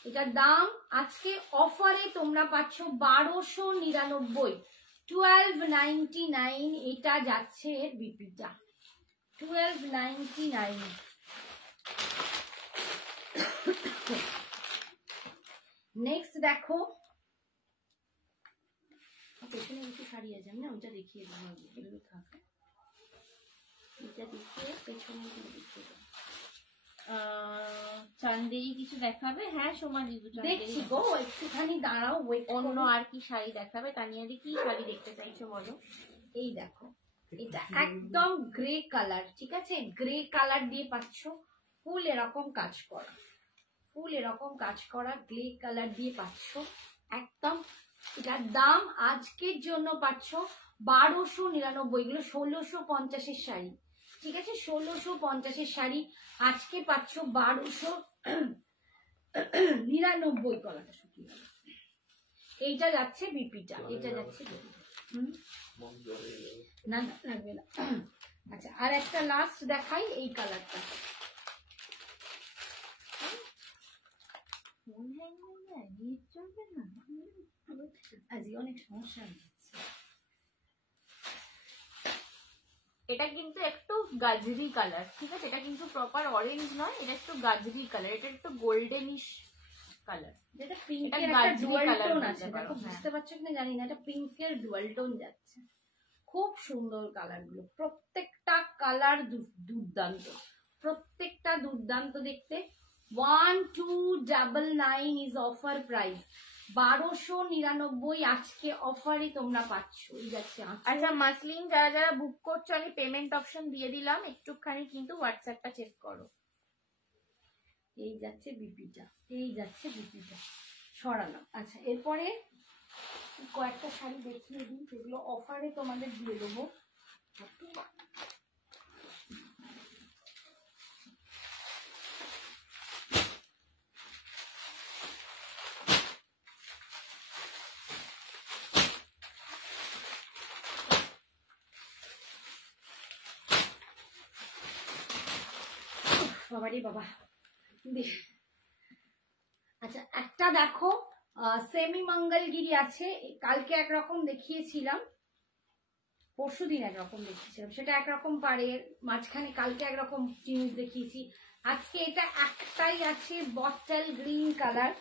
এটার দাম আজকে অফারে তোমরা পাচ্ছ 1299, 1299। এটা যাচ্ছে এর বিপিটা 1299। নেক্সট দেখো, পেছনে কিছু শাড়ি আছে, আমি না ওইটা দেখিয়ে দেবো, এগুলো থাকে, এটা দেখিয়ে পেছনে দেখিয়ে দেবো। চান্দেরি কিছু দেখাবে? হ্যাঁ সোমালি, দেখছি গো, একটুখানি দাঁড়াও, অন্য আর কি শাড়ি দেখাবে? তানিয়াদি কি শাড়ি দেখতে চাইছো বলো? এই দেখো, এটা একদম গ্রে কালার। ঠিক আছে, গ্রে কালার দিয়ে পাচ্ছ, ফুল এরকম কাজ করা, গ্রে কালার দিয়ে পাচ্ছ একদম। এটার দাম আজকের জন্য পাচ্ছ 1299, এগুলো 1650 শাড়ি। ঠিক আছে, 1650 শাড়ি আজকে পাচ্ছ 1299। গলাটা শুকিয়ে গেল। এইটা যাচ্ছে বিপিটা, এটা যাচ্ছে না না লাগবে না। আচ্ছা, আর একটা লাস্ট দেখাই, এই কালারটা। আজকে অনেক সমস্যা হচ্ছে। এটা কিন্তু একটু গাজরি কালার। ঠিক আছে, এটা কিন্তু প্রপার অরেঞ্জ নয়, এটা একটু গাজরি কালার, এটা একটু গোল্ডেনিশ কালার, যেটা পিঙ্কের একটা ডুয়াল টোন আছে, দেখো বুঝতে পারছো কিনা জানি না, এটা পিঙ্কের ডুয়াল টোন যাচ্ছে। খুব সুন্দর কালার গুলো, প্রত্যেকটা কালার দুর্দান্ত, প্রত্যেকটা দুর্দান্ত দেখতে, 1299 ইজ অফার প্রাইস। 1299 আজকে অফারে তোমরা পাচ্ছ। এই যাচ্ছে আচ্ছা মাসলিন যারা যারা বুক করছো আমি পেমেন্ট অপশন দিয়ে দিলাম, একটুখানি কিন্তু হোয়াটসঅ্যাপটা চেক করো। এই যাচ্ছে বিপিটা, এই যাচ্ছে বিপিটা সরালাম। আচ্ছা এরপরে কয়েকটা শাড়ি দেখিয়ে দিই যেগুলো অফারে তোমাদের দিয়ে দেবো। বাবারে বাবা। আচ্ছা একটা দেখো সেমি মঙ্গলগিরি আছে, কালকে একরকম দেখিয়েছিলাম, পরশুদিন একরকম দেখিয়েছিলাম, সেটা একরকম পাড়ের মাঝখানে কালকে একরকম জিনিস দেখিয়েছি। আজকে এটা একটাই আছে bottle green colour,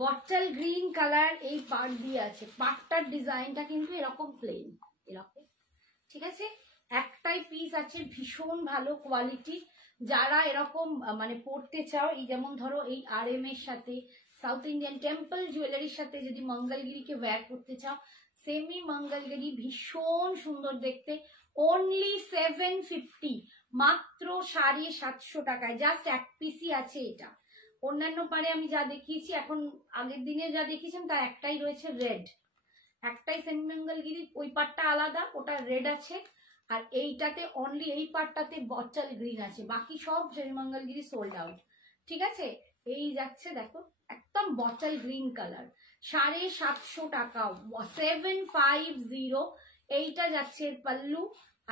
bottle green colour, এই পাড় দিয়ে আছে। পাড়টার ডিজাইনটা কিন্তু এরকম প্লেন, এরকম, ঠিক আছে। একটাই পিস আছে, ভীষণ ভালো কোয়ালিটি। যারা এরকম মানে পড়তে চাও, এই যেমন ধরো এই RM এর সাথে সাউথ ইন্ডিয়ান টেম্পল জুয়েলারির সাথে যদি মঙ্গলগিরিকে ওয়্যার করতে চাও, সেমি মঙ্গলগিরি ভীষণ সুন্দর দেখতে। অনলি 750, মাত্র 750 টাকায়, জাস্ট এক পিসই আছে এটা। অন্যান্য পারে আমি যা দেখিয়েছি এখন, আগের দিনে যা দেখিয়েছিলাম তার একটাই রয়েছে রেড, একটাই সেমি মঙ্গলগিরি, ওই পাটটা আলাদা, ওটা রেড আছে। আর এইটাতে অনলি এই পার্টটাতে বটল গ্রিন আছে, বাকি সব সেমি মঙ্গলগিরি সোল্ড আউট, ঠিক আছে। এই যাচ্ছে দেখো একদম বটল গ্রিন কালার, 750 টাকা, 750। এইটা যাচ্ছে পাল্লু,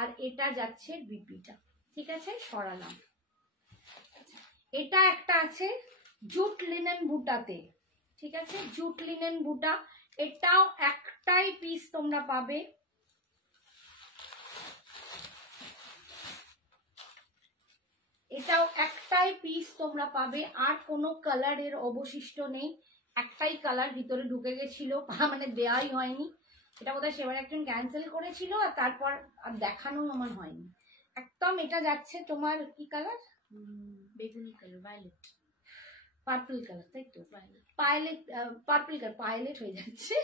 আর এটা যাচ্ছে বিপিটা, ঠিক আছে। সরালাম। এটা একটা আছে জুট লিনেন বুটাতে, ঠিক আছে, জুট লিনেন বুটা। এটাও একটাই পিস তোমরা পাবে, এটাও একটাই পিস তোমরা পাবে, আর কোনো কালারের অবশিষ্ট নেই। একটাই কালার ভিতরে ঢুকে গেছিল, মানে দেওয়াই হয়নি। এটা বোধহয় সেবার একজন ক্যান্সেল করেছিল, আর তারপর আর দেখানো আমার হয়নি একদম। এটা যাচ্ছে তোমার কি কালার, বেগুনি কালার, ভায়োলেট, পার্পল কালার, তাই তো, পাইলেট, পার্পল কালার, পাইলেট হয়ে যাচ্ছে।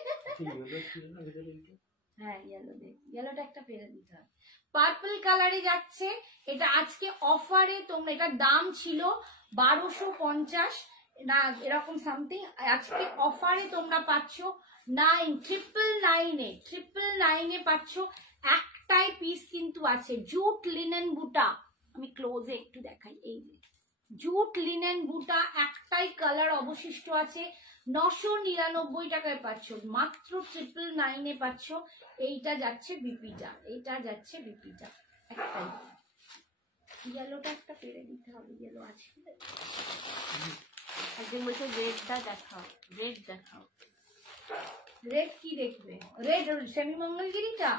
হ্যাঁ ইয়েলো, ইয়েলোটা একটা ফেলে দিতে হবে। পার্পল কালারে যাচ্ছে এটা, আজকে অফারে তোমরা, এটার দাম ছিল 1250 না এরকম সামথিং, আজকে অফারে তোমরা পাচ্ছ 999 পাচ্ছ। একটাই পিস কিন্তু আছে, জুট লিনেন বুটা। আমি ক্লোজে একটু দেখাই, এই যে জুট লিনেন বুটা, একটাই কালার অবশিষ্ট আছে। 999 টাকায় পাচ্ছ, মাত্র 999 পাচ্ছ। এইটা যাচ্ছে বিপিটা, এইটা যাচ্ছে বিপিটা, একটাই। ইয়েলোটা একটা পেরে দিতে হবে, ইয়েলো আছে। একজন বলছে রেডটা দেখাও, রেড দেখাও। রেড কি দেখবে, রেড সেমি মঙ্গলগিরিটা,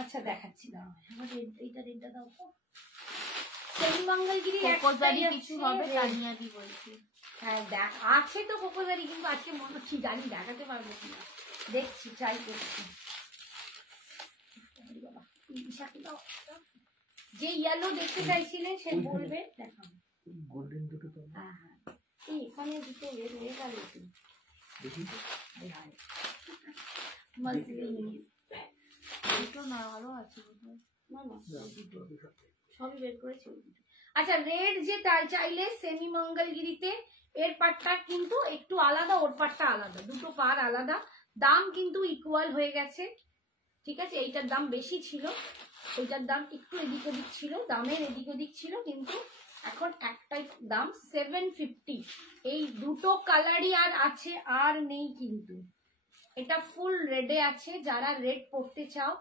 আচ্ছা দেখাচ্ছি না আমার, এইটা রেডটা দাও তো। সেমি মঙ্গলগিরি কোকোজারি কিছু হবে, তানিয়াদি বলছি। হ্যাঁ দেখ আছে তো কোকোজারি, কিন্তু আজকে মনে ঠিক জানি দেখাতে পারবো কিনা, দেখছি, ট্রাই করছি। যে ইয়েলো দেখতে চাইছিলেন সে বলবে, দেখাবো। হ্যাঁ হ্যাঁ, এখানে দুটো রেড রেড আর দুটো না আরো আছে, সবই বের করেছি। আচ্ছা রেড যে তাই চাইলে সেমি মঙ্গলগিরিতে, এর পাটটা কিন্তু একটু আলাদা, ওর পাটটা আলাদা, দুটো পার আলাদা, দাম কিন্তু ইকুয়াল হয়ে গেছে, ঠিক আছে। এইটার দাম বেশি ছিল, ওইটার দাম একটু এদিক ওদিক ছিল, দামের এদিক ওদিক ছিল, কিন্তু এখন একটাই দাম 750। এই দুটো কালারই আর আছে, আর নেই কিন্তু। এটা ফুল রেডে আছে, যারা রেড পরতে চাও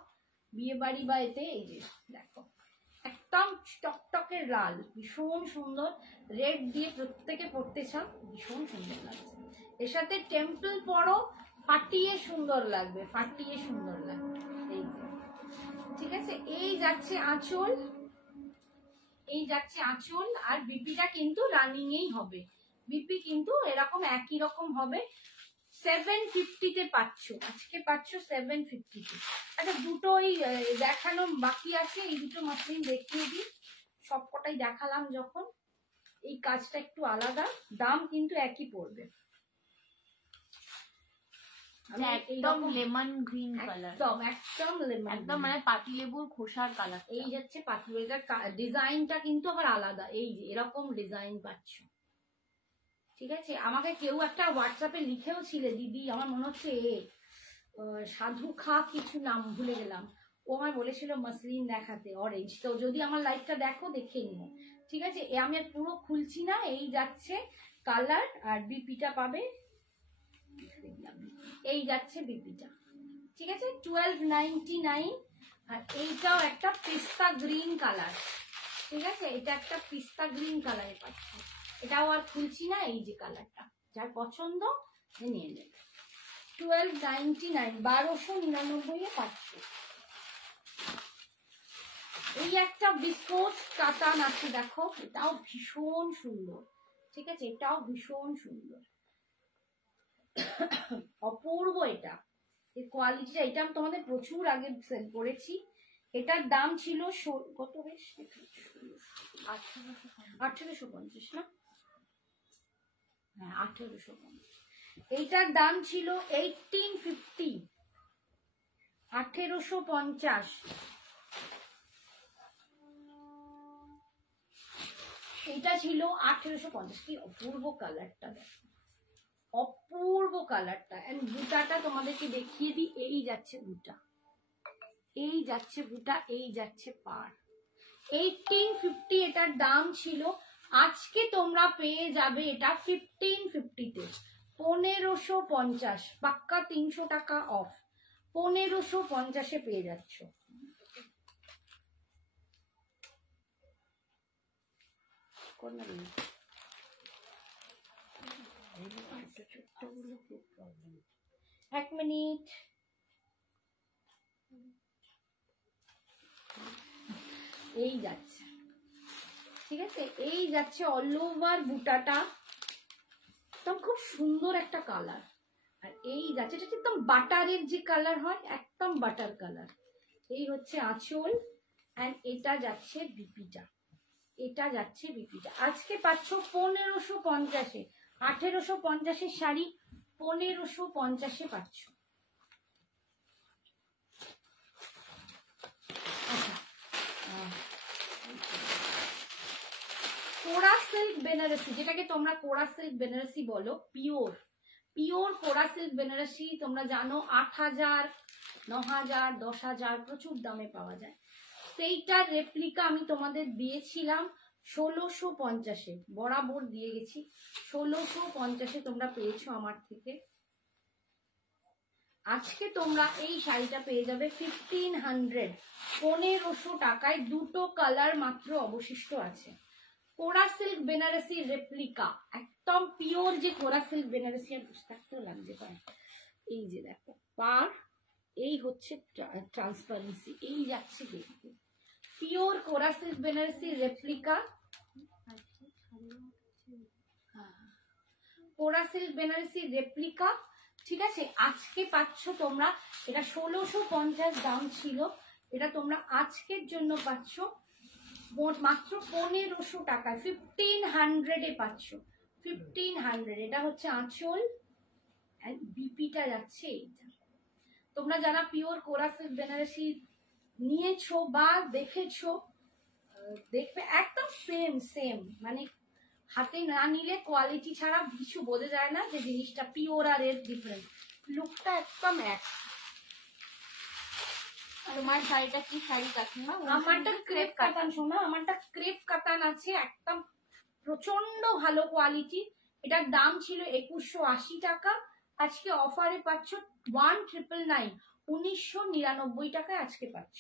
বিয়ে বাড়ি বা এতে, এই যে দেখো একদম টকটকের লাল, ভীষণ সুন্দর, রেড দিয়ে প্রত্যেকে পরতে চাও, ভীষণ সুন্দর লাগছে। এর সাথে টেম্পল পরো, ফাটিয়ে সুন্দর লাগবে, ফাটিয়ে সুন্দর লাগবে, এই যে, ঠিক আছে। এই যাচ্ছে আঁচল, এই যাচ্ছে আঁচল, আর বিপিটা কিন্তু রানিং এই হবে, বিপি কিন্তু এরকম একই রকম হবে। 750-তে পাচ্ছ, আজকে পাচ্ছ 750-তে। আচ্ছা দুটো ওই দেখানো বাকি আছে, এই দুটো মাসলিন দেখিয়ে দিই, সবকটাই দেখালাম যখন। এই কাজটা একটু আলাদা, দাম কিন্তু একই পড়বে। একদম লেমন গ্রিন কালার, একদম লেমন, একদম মানে পাতিলেবুর খোসার কালার। এই যাচ্ছে পাতিলেবুর ডিজাইনটা কিন্তু আবার আলাদা, এই যে এরকম ডিজাইন পাচ্ছ। ঠিক আছে, আমাকে কেউ একটা হোয়াটসঅ্যাপে লিখেও ছিলে, দিদি আমার মনে হচ্ছে সাধু খা কিছু নাম ভুলে গেলাম, ও আমায় বলেছিল মাসলিন দেখাতে অরেঞ্জ। তো যদি আমার লাইভটা দেখো দেখে নিও, ঠিক আছে। আমি আর পুরো খুলছি না, এই যাচ্ছে কালার, আর বিপিটা পাবে, এই যাচ্ছে বিপিটা, ঠিক আছে। 1299। আর এইটাও একটা পিস্তা গ্রিন কালার, ঠিক আছে, এটা একটা পিস্তা গ্রিন কালারে পাচ্ছ, এটাও আর খুলছি না, এই যে কালারটা, যার পছন্দ নিয়ে নেবে। 1299, 1299 পাচ্ছ। এই একটা বিস্কুট কাতান আছে দেখো, এটাও ভীষণ সুন্দর, ঠিক আছে, এটাও ভীষণ সুন্দর, অপূর্ব। এটা এই কোয়ালিটিটা, এটা আমি তোমাদের প্রচুর আগে সেল করেছি। এটার দাম ছিল কত, বেশ 1850 না, হ্যাঁ 1850। এইটার দাম ছিল 1850, 1850। এটা ছিল 1850। কি অপূর্ব কালারটা দেখো, অপূর্ব কালারটা। এন্ড বুটাটা তোমাদেরকে দেখিয়ে দিই, এই যাচ্ছে বুটা, এই যাচ্ছে বুটা, এই যাচ্ছে পার। 1850 এটার দাম ছিল, আজকে তোমরা পেয়ে যাবে এটা 1550-তে, 1550, পাক্কা 300 টাকা অফ, 1550-এ পেয়ে যাচ্ছ। এক মিনিট, এই যাচ্ছে, ঠিক আছে, এই যাচ্ছে অল ওভার বুটাটা, একদম খুব সুন্দর একটা কালার। আর এই যাচ্ছে, এটা একদম বাটারের যে কালার হয়, একদম বাটার কালার। এই হচ্ছে আঁচল, এন্ড এটা যাচ্ছে বিপিটা, এটা যাচ্ছে বিপিটা। আজকে পাচ্ছ 1550-এ, 1850-এর শাড়ি 1550-এ পাচ্ছ। কোরা সিল্ক বেনারসি, যেটাকে তোমরা কোরা সিল্ক বেনারসি বলো, পিওর পিওর কোরা সিল্ক বেনারসি তোমরা জানো 8000, 9000, 10000 প্রচুর দামে পাওয়া যায়। সেইটার রেপ্লিকা আমি তোমাদের দিয়েছিলাম 1650-এ, বরাবর দিয়ে গেছি 1650-এ তোমরা পেয়েছো আমার থেকে। আজকে তোমরা এই শাড়িটা পেয়ে যাবে 1500, 1500 টাকায়। দুটো কালার মাত্র অবশিষ্ট আছে। কোরা সিল্ক বেনারসি রেপ্লিকা, একদম পিওর যে কোরা সিল্ক বেনারসি, আর বুঝতে থাকতেও লাগছে পায়। এই যে দেখো পার, এই হচ্ছে ট্রান্সপারেন্সি, এই যাচ্ছে দেখতে, পিওর কোরা সিল্ক বেনারসি রেপ্লিকা, কোরা সিল্ক বেনারসি রেপ্লিকা, ঠিক আছে। আজকে পাচ্ছ তোমরা, এটা 1650 দাম ছিল, এটা তোমরা আজকের জন্য পাচ্ছ মাত্র 1500 টাকায়, 1500-এ পাচ্ছ, 1500। এটা হচ্ছে আঁচল, বিপিটা যাচ্ছে এইটা। তোমরা যারা পিওর কোরা সিল্ক বেনারসি নিয়েছো বা দেখেছো, দেখবে একদম সেম সেম, মানে হাতে না নিলে কোয়ালিটি ছাড়া কিছু বোঝা যায় না যে জিনিসটা পিওর আর এর ডিফারেন্ট, লুকটা একদম এক। তোমার শাড়িটা কি শাড়ি কাকিমা? আমারটা ক্রেপ কাতান, শোনা, আমারটা ক্রেপ কাতান আছে, একদম প্রচন্ড ভালো কোয়ালিটি। এটার দাম ছিল 2180 টাকা, আজকে অফারে পাচ্ছ 1999, 1999 টাকায় আজকে পাচ্ছ।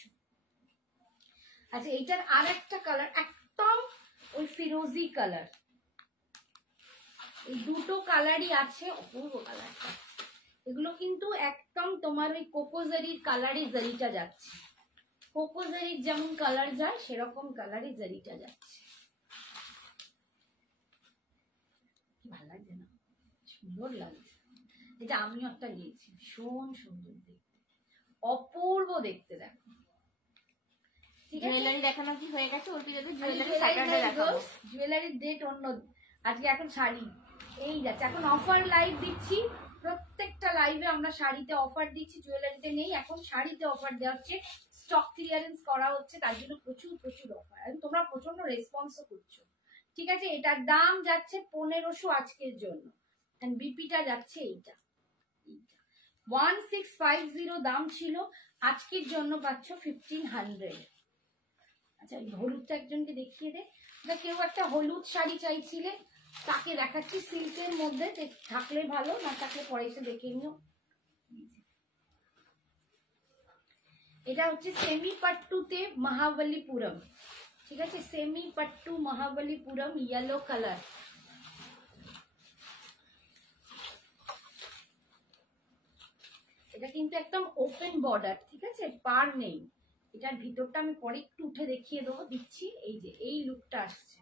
আচ্ছা এইটার আর একটা কালার, একদম ওই ফিরোজি কালার, এই দুটো কালারই আছে, অপূর্ব কালারটা। এগুলো কিন্তু একদম তোমার ওই কোকোজারির কালারই জারিটা যাচ্ছে, কোকোজারির যেমন কালার যায় সেরকম কালারই জারিটা যাচ্ছে। ভালো লাগছে না, সুন্দর লাগছে। এটা আমিও একটা নিয়েছি, ভীষণ সুন্দর দেখতে, অপূর্ব দেখতে। দেখো জুয়েলারি দেখানো কি হয়ে গেছে? ওর যদি জুয়েলারি স্যাটারডে দেখাবো। জুয়েলারির ডেট অন্য, আজকে এখন শাড়ি এই যাচ্ছে। এখন অফার লাইভ দিচ্ছি, প্রত্যেকটা লাইভে আমরা শাড়িতে অফার দিচ্ছি, জুয়েলারিতে নেই। এখন শাড়িতে অফার দেওয়া হচ্ছে, স্টক ক্লিয়ারেন্স করা হচ্ছে, তার জন্য প্রচুর প্রচুর অফার। আর তোমরা প্রচন্ড রেসপন্সও করছো, ঠিক আছে। এটার দাম যাচ্ছে 1500 আজকের জন্য, বিপিটা যাচ্ছে এইটা 1650 দাম ছিল, আজকের জন্য পাচ্ছ 1500। আচ্ছা হলুদটা একজনকে দেখিয়ে দে, কেউ একটা হলুদ শাড়ি চাইছিলে, তাকে দেখাচ্ছি। সিল্কের মধ্যে থাকলে ভালো, না থাকলে পরে এসে দেখে নিও। এটা হচ্ছে সেমি পাট্টুতে মহাবলীপুরম, ঠিক আছে, semi pattu Mahabalipuram, yellow colour. এটা কিন্তু একদম ওপেন বর্ডার, ঠিক আছে, পার নেই। এটার ভিতরটা আমি পরে একটু উঠে দেখিয়ে দেবো, দিচ্ছি। এই যে এই লুকটা আসছে,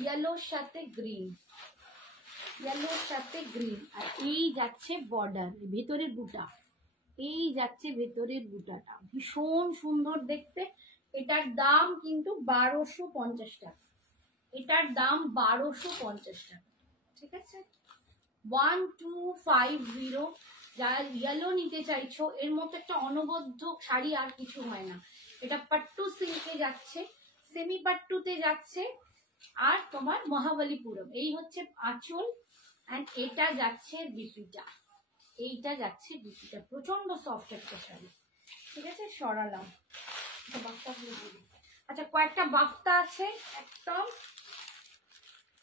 ইয়েলোর সাথে গ্রিন, ইয়েলোর সাথে গ্রিন, আর এই যাচ্ছে বর্ডার, ভেতরের বুটা, এই যাচ্ছে ভেতরের বুটাটা, ভীষণ সুন্দর দেখতে। এটার দাম কিন্তু 1250 টাকা, এটার দাম 1250 টাকা, ঠিক আছে। 1250। যারা ইয়েলো নিতে চাইছো, এর মতো একটা অনবদ্য শাড়ি আর কিছু হয় না। এটা পাট্টু সিল্কে যাচ্ছে, সেমি পাট্টুতে যাচ্ছে, আর তোমার মহাবলীপুরম। এই হচ্ছে আঁচল, এন্ড এটা যাচ্ছে বিপিটা, এইটা যাচ্ছে বিপিটা। প্রচন্ড সফট একটা শাড়ি, ঠিক আছে। সরালাম বাফতা। আচ্ছা কয়েকটা বাফতা আছে, একদম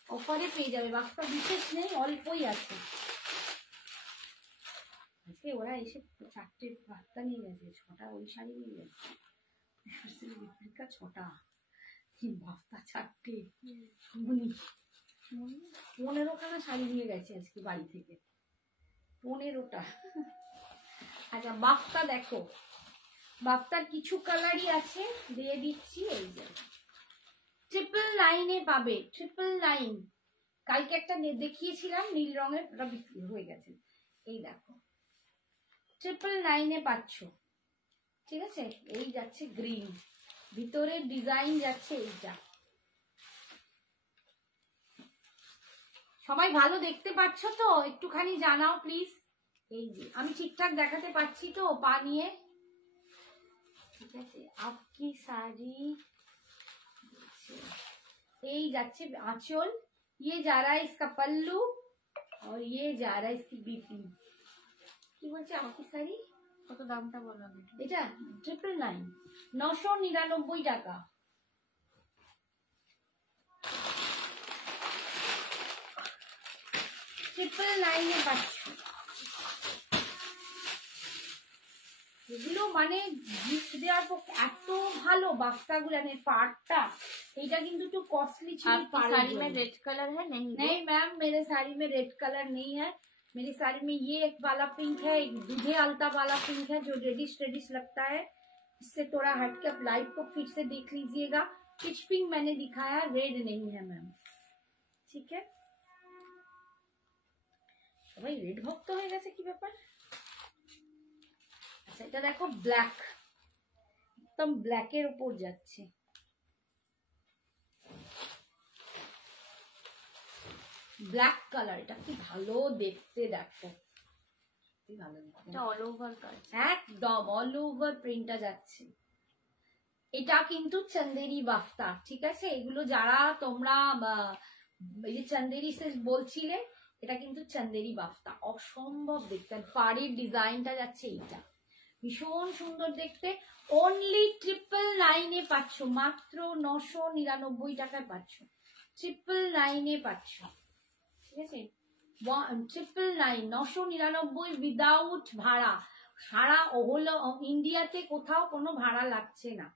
অফারে পেয়ে যাবে। বাফতা বিশেষ নেই, অল্পই আছে। আজকে ওরা এসে 4টে বাফতা নিয়ে গেছে, 6টা ওই শাড়ি নিয়ে গেছে, 6টা বাফতা, 4টে 15খানা শাড়ি নিয়ে গেছে আজকে বাড়ি থেকে, 15টা। আচ্ছা বাফতা দেখো, বাফতার কিছু কালারই আছে, দিয়ে দিচ্ছি। এই যে 999 পাবে, 999। কালকে একটা দেখিয়েছিলাম নীল রঙের, ওটা বিক্রি হয়ে গেছে। এই দেখো 999 পাচ্ছ, ঠিক আছে। এই যাচ্ছে গ্রিন, ভিতরের ডিজাইন যাচ্ছে এইটা। সবাই ভালো দেখতে পাচ্ছ তো? একটুখানি জানাও প্লিজ। এই যে আমি ঠিকঠাক দেখাতে পাচ্ছি তো পা নিয়ে, ঠিক আছে। আপকি শাড়ি এই যাচ্ছে आंचल, ये जा रहा है इसका पल्लू, और ये जा रहा है इसकी बीपी। কি বলছে আপকি শাড়ি? কত দামটা বলো? এটা 999, 999 টাকা। ট্রিপল নাইনে পাচ্ছ। এগুলো মানে গিফট দেওয়ার পক্ষে এত ভালো বাফতাগুলো, মানে পাড়টা এইটা কিন্তু একটু কস্টলি ছিল। साड़ी में रेड कलर है? नहीं मैम, मेरे साड़ी में रेड कलर नहीं है। मेरी साड़ी में ये एक वाला पिंक है, एक दूधे आलता वाला पिंक है जो रेडिश रेडिश लगता है। इससे थोड़ा हट के लाइट को फिर से देख लीजिएगा। पिच पिंक मैंने दिखाया, रेड नहीं है मैम, ठीक है। भाई रेड भक्त हो गए কি ব্যাপার? আচ্ছা এটা দেখো ব্ল্যাক, একদম ব্ল্যাকের উপর যাচ্ছে। ব্ল্যাক কালার, এটা কি ভালো দেখতে, দেখো কি ভালো দেখতে, এটা অল ওভার কাজ, একদম অল ওভার প্রিন্টটা যাচ্ছে। এটা কিন্তু চন্দেরি বাফতা, ঠিক আছে। এগুলো যারা তোমরা এই যে চন্দেরি সেট বলছিলে, এটা কিন্তু চন্দেরি বাফতা, অসম্ভব দেখতে। পাড়ির ডিজাইনটা যাচ্ছে এইটা, ভীষণ সুন্দর দেখতে। অনলি 999 পাচ্ছ, মাত্র 999 টাকায় পাচ্ছ, 999 পাচ্ছ, ঠিক আছে। 999, 999 উইদাউট ভাড়া। সারা হলো ইন্ডিয়াতে কোথাও কোনো ভাড়া লাগছে না।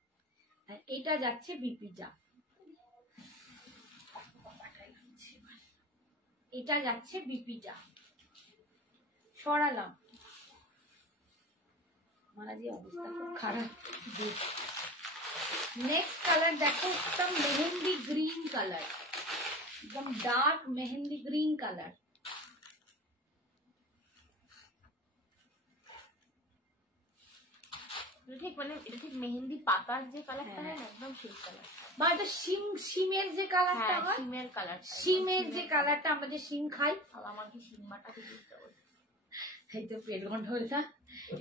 এটা যাচ্ছে বিপিটা, এটা যাচ্ছে বিপিটা। সরালাম, মারা যে অবস্থা খুব খারাপ। নেক্সট কালার দেখো, একদম মেহেন্দি গ্রিন কালার, একদম ডার্ক মেহেন্দি গ্রিন কালার। ঠিক মানে এটা ঠিক মেহেন্দি পাতার যে কালারটা হয় না, একদম সেই কালার, বা এটা শিমের যে কালারটা হয়, সিমের কালার, শিমের যে কালারটা, আমরা যে শিম খাই। আমার কি শিম বাটা দিতে হবে, এই তো পেট গন্ডগোলটা,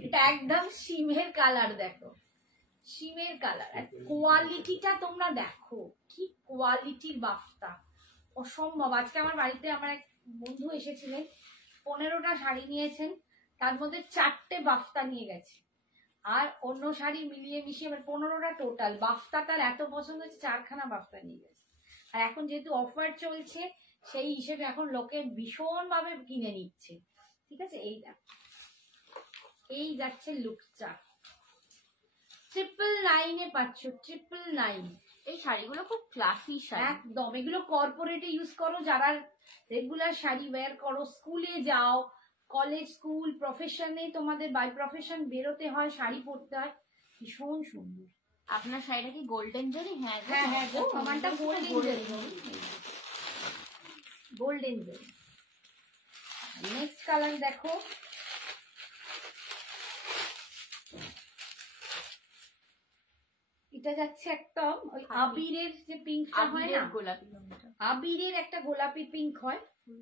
এটা একদম শিমের কালার। দেখো শিমের কালার, আর কোয়ালিটিটা তোমরা দেখো, কি কোয়ালিটির বাফতা, অসম্ভব। আজকে আমার বাড়িতে আমার এক বন্ধু এসেছিলেন, 15টা শাড়ি নিয়েছেন, তার মধ্যে 4টে বাফতা নিয়ে গেছে, আর অন্য শাড়ি মিলিয়ে মিশিয়ে 15টা টোটাল। বাফতা তার এত পছন্দ হচ্ছে 4খানা বাফতা নিয়ে গেছে। আর এখন যেহেতু অফার চলছে, সেই হিসেবে এখন লোকে ভীষণ ভাবে কিনে নিচ্ছে। ঠিক আছে, এই দেখ, এই যাচ্ছে লুকটা, 999 পাচ্ছ, 999। এই শাড়িগুলো খুব ক্লাসি শাড়ি একদম, এগুলো কর্পোরেটে ইউজ করো, যারা রেগুলার শাড়ি ওয়্যার করো, স্কুলে যাও, কলেজ স্কুল প্রফেশনে, তোমাদের বাই প্রফেশন বেরোতে হয়, শাড়ি পরতে হয়, ভীষণ সুন্দর। আপনার শাড়িটা কি গোল্ডেন জরি? হ্যাঁ হ্যাঁ হ্যাঁ, আমারটা গোল্ডেন জরি, গোল্ডেন জরি। নেক্সট কালার দেখো, এটা যাচ্ছে একদম ওই আবিরের যে পিঙ্কটা হয় না, গোলাপি, আবিরের একটা গোলাপি পিঙ্ক হয়,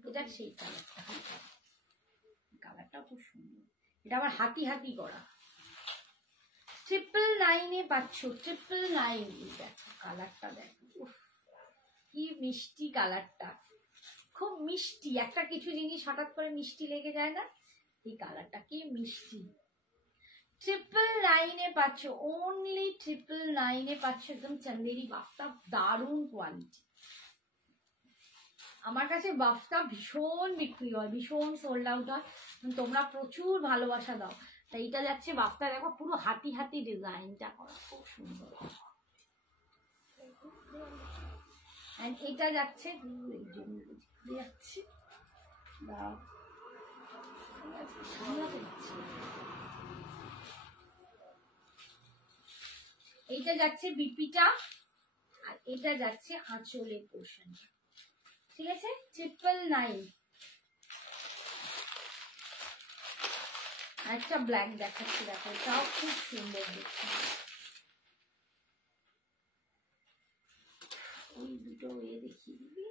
এটা সেই কালারটা। কালারটা খুব সুন্দর, এটা আবার হাতি হাতি করা। 999 পাচ্ছ, 999। দেখো কালারটা, দেখো কি মিষ্টি কালারটা, খুব মিষ্টি। একটা কিছু জিনিস হঠাৎ করে মিষ্টি লেগে যায় না, এই কালারটা কি মিষ্টি। 999 পাচ্ছ, অনলি 999 পাচ্ছ, একদম চান্দেরি বাফতা, দারুণ কোয়ালিটি। আমার কাছে বাফতা ভীষণ বিক্রি হয়, ভীষণ সোল্ড আউট হয়, তোমরা প্রচুর ভালোবাসা দাও। তাই এটা যাচ্ছে বাফতা, দেখো পুরো হাতি হাতি ডিজাইনটা করা, খুব সুন্দর। এটা যাচ্ছে যাচ্ছে এইটা যাচ্ছে বিপিটা, আর এটা যাচ্ছে আঁচলের পোর্শনটা। ঠিক আছে, 999। একটা ব্ল্যাক দেখাচ্ছি, দেখো এটাও খুব সুন্দর দেখতে। ওই দুটো এ দেখিয়ে দিবি,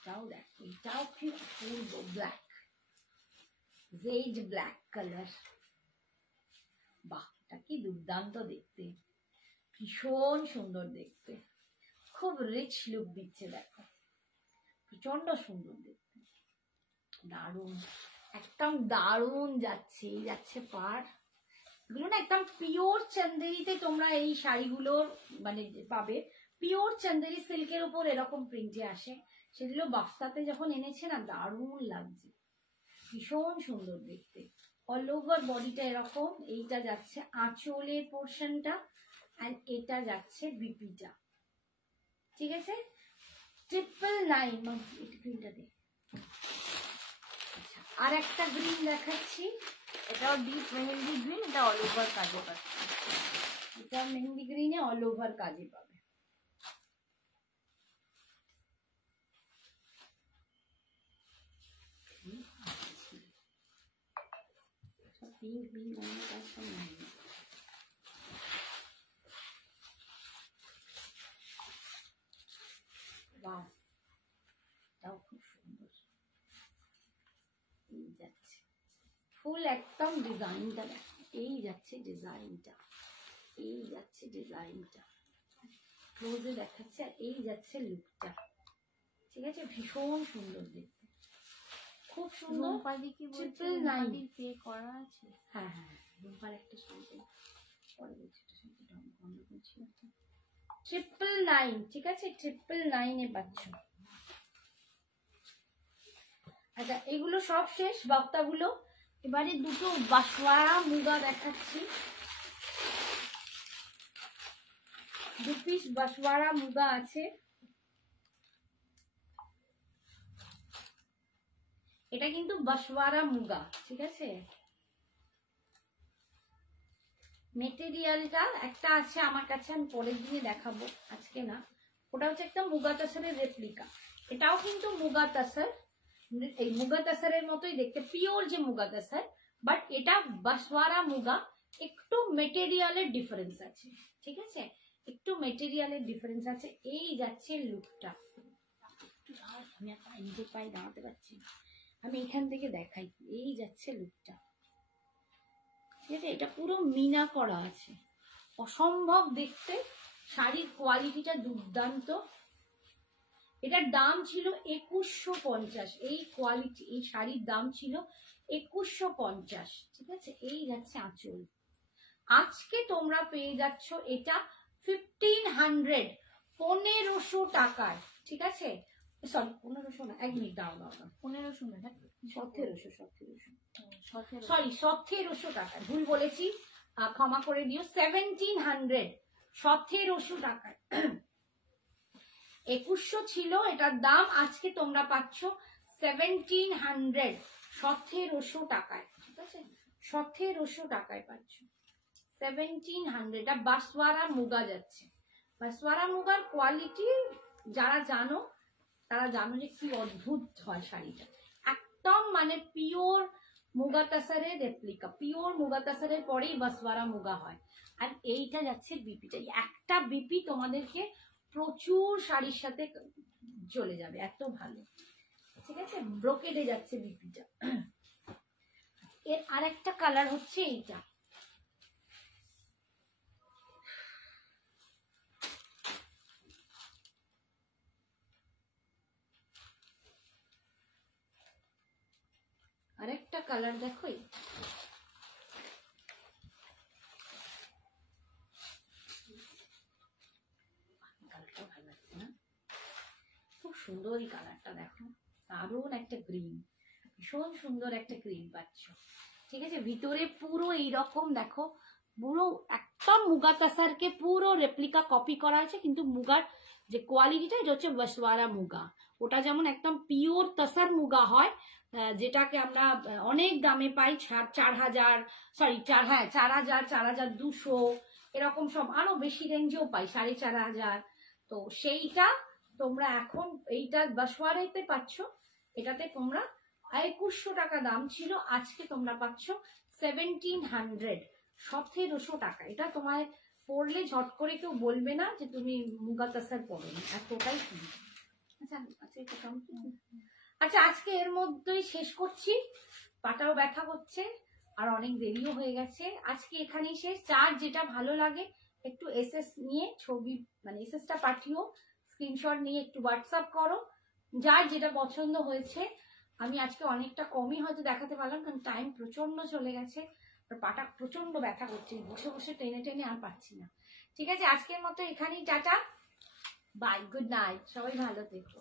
এটাও দেখো, এটাও কি সুন্দর, ব্ল্যাক, জেড ব্ল্যাক কালার। বাহ, এটা কি দুর্দান্ত দেখতে, ভীষণ সুন্দর দেখতে, খুব রিচ লুক দিচ্ছে। দেখো প্রচন্ড সুন্দর দেখতে, দারুণ, একদম দারুণ যাচ্ছে। এই যাচ্ছে পার, এগুলো না একদম পিওর চান্দেরিতে তোমরা এই শাড়িগুলো মানে পাবে। পিওর চান্দেরি সিল্কের উপর এরকম প্রিন্টে আসে, সেগুলো বাফতাতে যখন এনেছে না, দারুণ লাগছে, ভীষণ সুন্দর দেখতে। অল ওভার বডিটা এরকম, এইটা যাচ্ছে আঁচলের পোর্শনটা, আর এটা যাচ্ছে বিপিটা। ঠিক আছে, 999। গ্রিনটা দে। আচ্ছা, আর একটা গ্রিন দেখাচ্ছি, এটাও ডিপ মেহেন্দি গ্রিন, এটা অল ওভার কাজে পাচ্ছে, এটা মেহেন্দি গ্রিনে অল ওভার কাজে পাবে। পিঙ্ক পিঙ্ক অন্য কাজ সব নাই। বাহ, এটাও খুব সুন্দর। এই যাচ্ছে ফুল একদম ডিজাইনটা, দেখো এই যাচ্ছে ডিজাইনটা, এই যাচ্ছে ডিজাইনটা, ক্লোজে দেখাচ্ছে, আর এই যাচ্ছে লুকটা। ঠিক আছে, ভীষণ সুন্দর দেখতে, খুব সুন্দর। রূপালি কি বলছে, 999 পে করা আছে? হ্যাঁ হ্যাঁ, রূপার একটা শাড়ি পরে বলছি, একটা শাড়ি বন্ধ করছি। 999, ঠিক আছে, 999 পাচ্ছ। আচ্ছা, এগুলো সব শেষ বাফতাগুলো। এবারে দুটো বাসওয়ারা মুগা দেখাচ্ছি, 2 পিস বাসওয়ারা মুগা আছে। এটা কিন্তু বাসওয়ারা মুগা, ঠিক আছে। মেটেরিয়ালটা একটা আছে আমার কাছে, আমি পরের দিনে দেখাবো, আজকে না, ওটা হচ্ছে একটা মুগা তাসারের রেপ্লিকা। এটাও কিন্তু মুগা তাসার, এই মুগা তাসারের মতোই দেখতে, পিওর যে মুগা তাসার, বাট এটা বাসওয়ারা মুগা, একটু মেটেরিয়ালের ডিফারেন্স আছে, ঠিক আছে, একটু মেটেরিয়ালের ডিফারেন্স আছে। এই যাচ্ছে লুকটা, আমি এখন নিজের পায়ে দাঁড়াতে পারছি না, আমি এখান থেকে দেখাই। এই যাচ্ছে লুকটা, ঠিক আছে, এটা পুরো মিনা করা আছে, অসম্ভব দেখতে, শাড়ির কোয়ালিটিটা দুর্দান্ত। এটার দাম ছিল 2150, এই কোয়ালিটি, এই শাড়ির দাম ছিল 2150, ঠিক আছে। এই যাচ্ছে আঁচল, আজকে তোমরা পেয়ে যাচ্ছ এটা 1500, 1500 টাকায়, ঠিক আছে, সরি 1500 না, 1 মিনিট দাও দাও দাও, 1500 না, 1700, সরি 1700 টাকা, ভুল বলেছি, ক্ষমা করে দিও, 1700, 1700 টাকায়। 2100 ছিল এটার দাম, আজকে তোমরা পাচ্ছ 1700, 1700 টাকায়, ঠিক আছে, 1700 টাকায় পাচ্ছ 1700। এটা বাসওয়ারা মুগা যাচ্ছে, বাসওয়ারা মুগার কোয়ালিটি যারা জানো তারা জানো যে কি অদ্ভুত হয় শাড়িটা, একদম মানে পিওর মুগা তাসারের রেপ্লিকা, পিওর মুগা তাসারের পরেই বাসওয়ারা মুগা হয়। আর এইটা যাচ্ছে বিপিটা, একটা বিপি তোমাদেরকে প্রচুর শাড়ির সাথে চলে যাবে, এত ভালো, ঠিক আছে, ব্রোকেডে যাচ্ছে বিপিটা। এর আরেকটা কালার হচ্ছে এইটা, আরেকটা কালার দেখো, কালারটা ভালো লাগছে না, খুব সুন্দর এই কালারটা দেখো, দারুণ একটা গ্রিন, ভীষণ সুন্দর একটা গ্রিন পাচ্ছ, ঠিক আছে, ভিতরে পুরো এইরকম দেখো, পুরো একদম মুগা তাসারকে পুরো রেপ্লিকা কপি করা আছে, কিন্তু মুগার যে কোয়ালিটিটা এটা হচ্ছে বাসওয়ারা মুগা, ওটা যেমন একদম পিওর তাসার মুগা হয়, যেটাকে আমরা অনেক দামে পাই, 4000, সরি 4000, 4200, এরকম সব আরো বেশি রেঞ্জেও পাই, 4500, তো সেইটা তোমরা এখন এইটা বাসওয়ারাতে পাচ্ছ, এটাতে তোমরা 2100 টাকা দাম ছিল, আজকে তোমরা পাচ্ছ 1700, 1700 টাকা। এটা তোমায় পরলে ঝট করে কেউ বলবে না যে তুমি মুগা তাসার পরোনি, এতটাই সুন্দর। আচ্ছা আজকে এর মধ্যেই শেষ করছি, পাটাও ব্যথা করছে আর অনেক দেরিও হয়ে গেছে, আজকে এখানেই শেষ। যার যেটা ভালো লাগে একটু এসএস নিয়ে ছবি, মানে এসএসটা পাঠিও, স্ক্রিনশট নিয়ে একটু হোয়াটসঅ্যাপ করো, যার যেটা পছন্দ হয়েছে। আমি আজকে অনেকটা কমই হয়তো দেখাতে পারলাম, কারণ টাইম প্রচন্ড চলে গেছে, আর পাটা প্রচন্ড ব্যথা করছে, বসে বসে টেনে টেনে আর পাচ্ছি না। ঠিক আছে, আজকের মতো এখানেই টাটা, বাই, গুড নাইট, সবাই ভালো থেকো।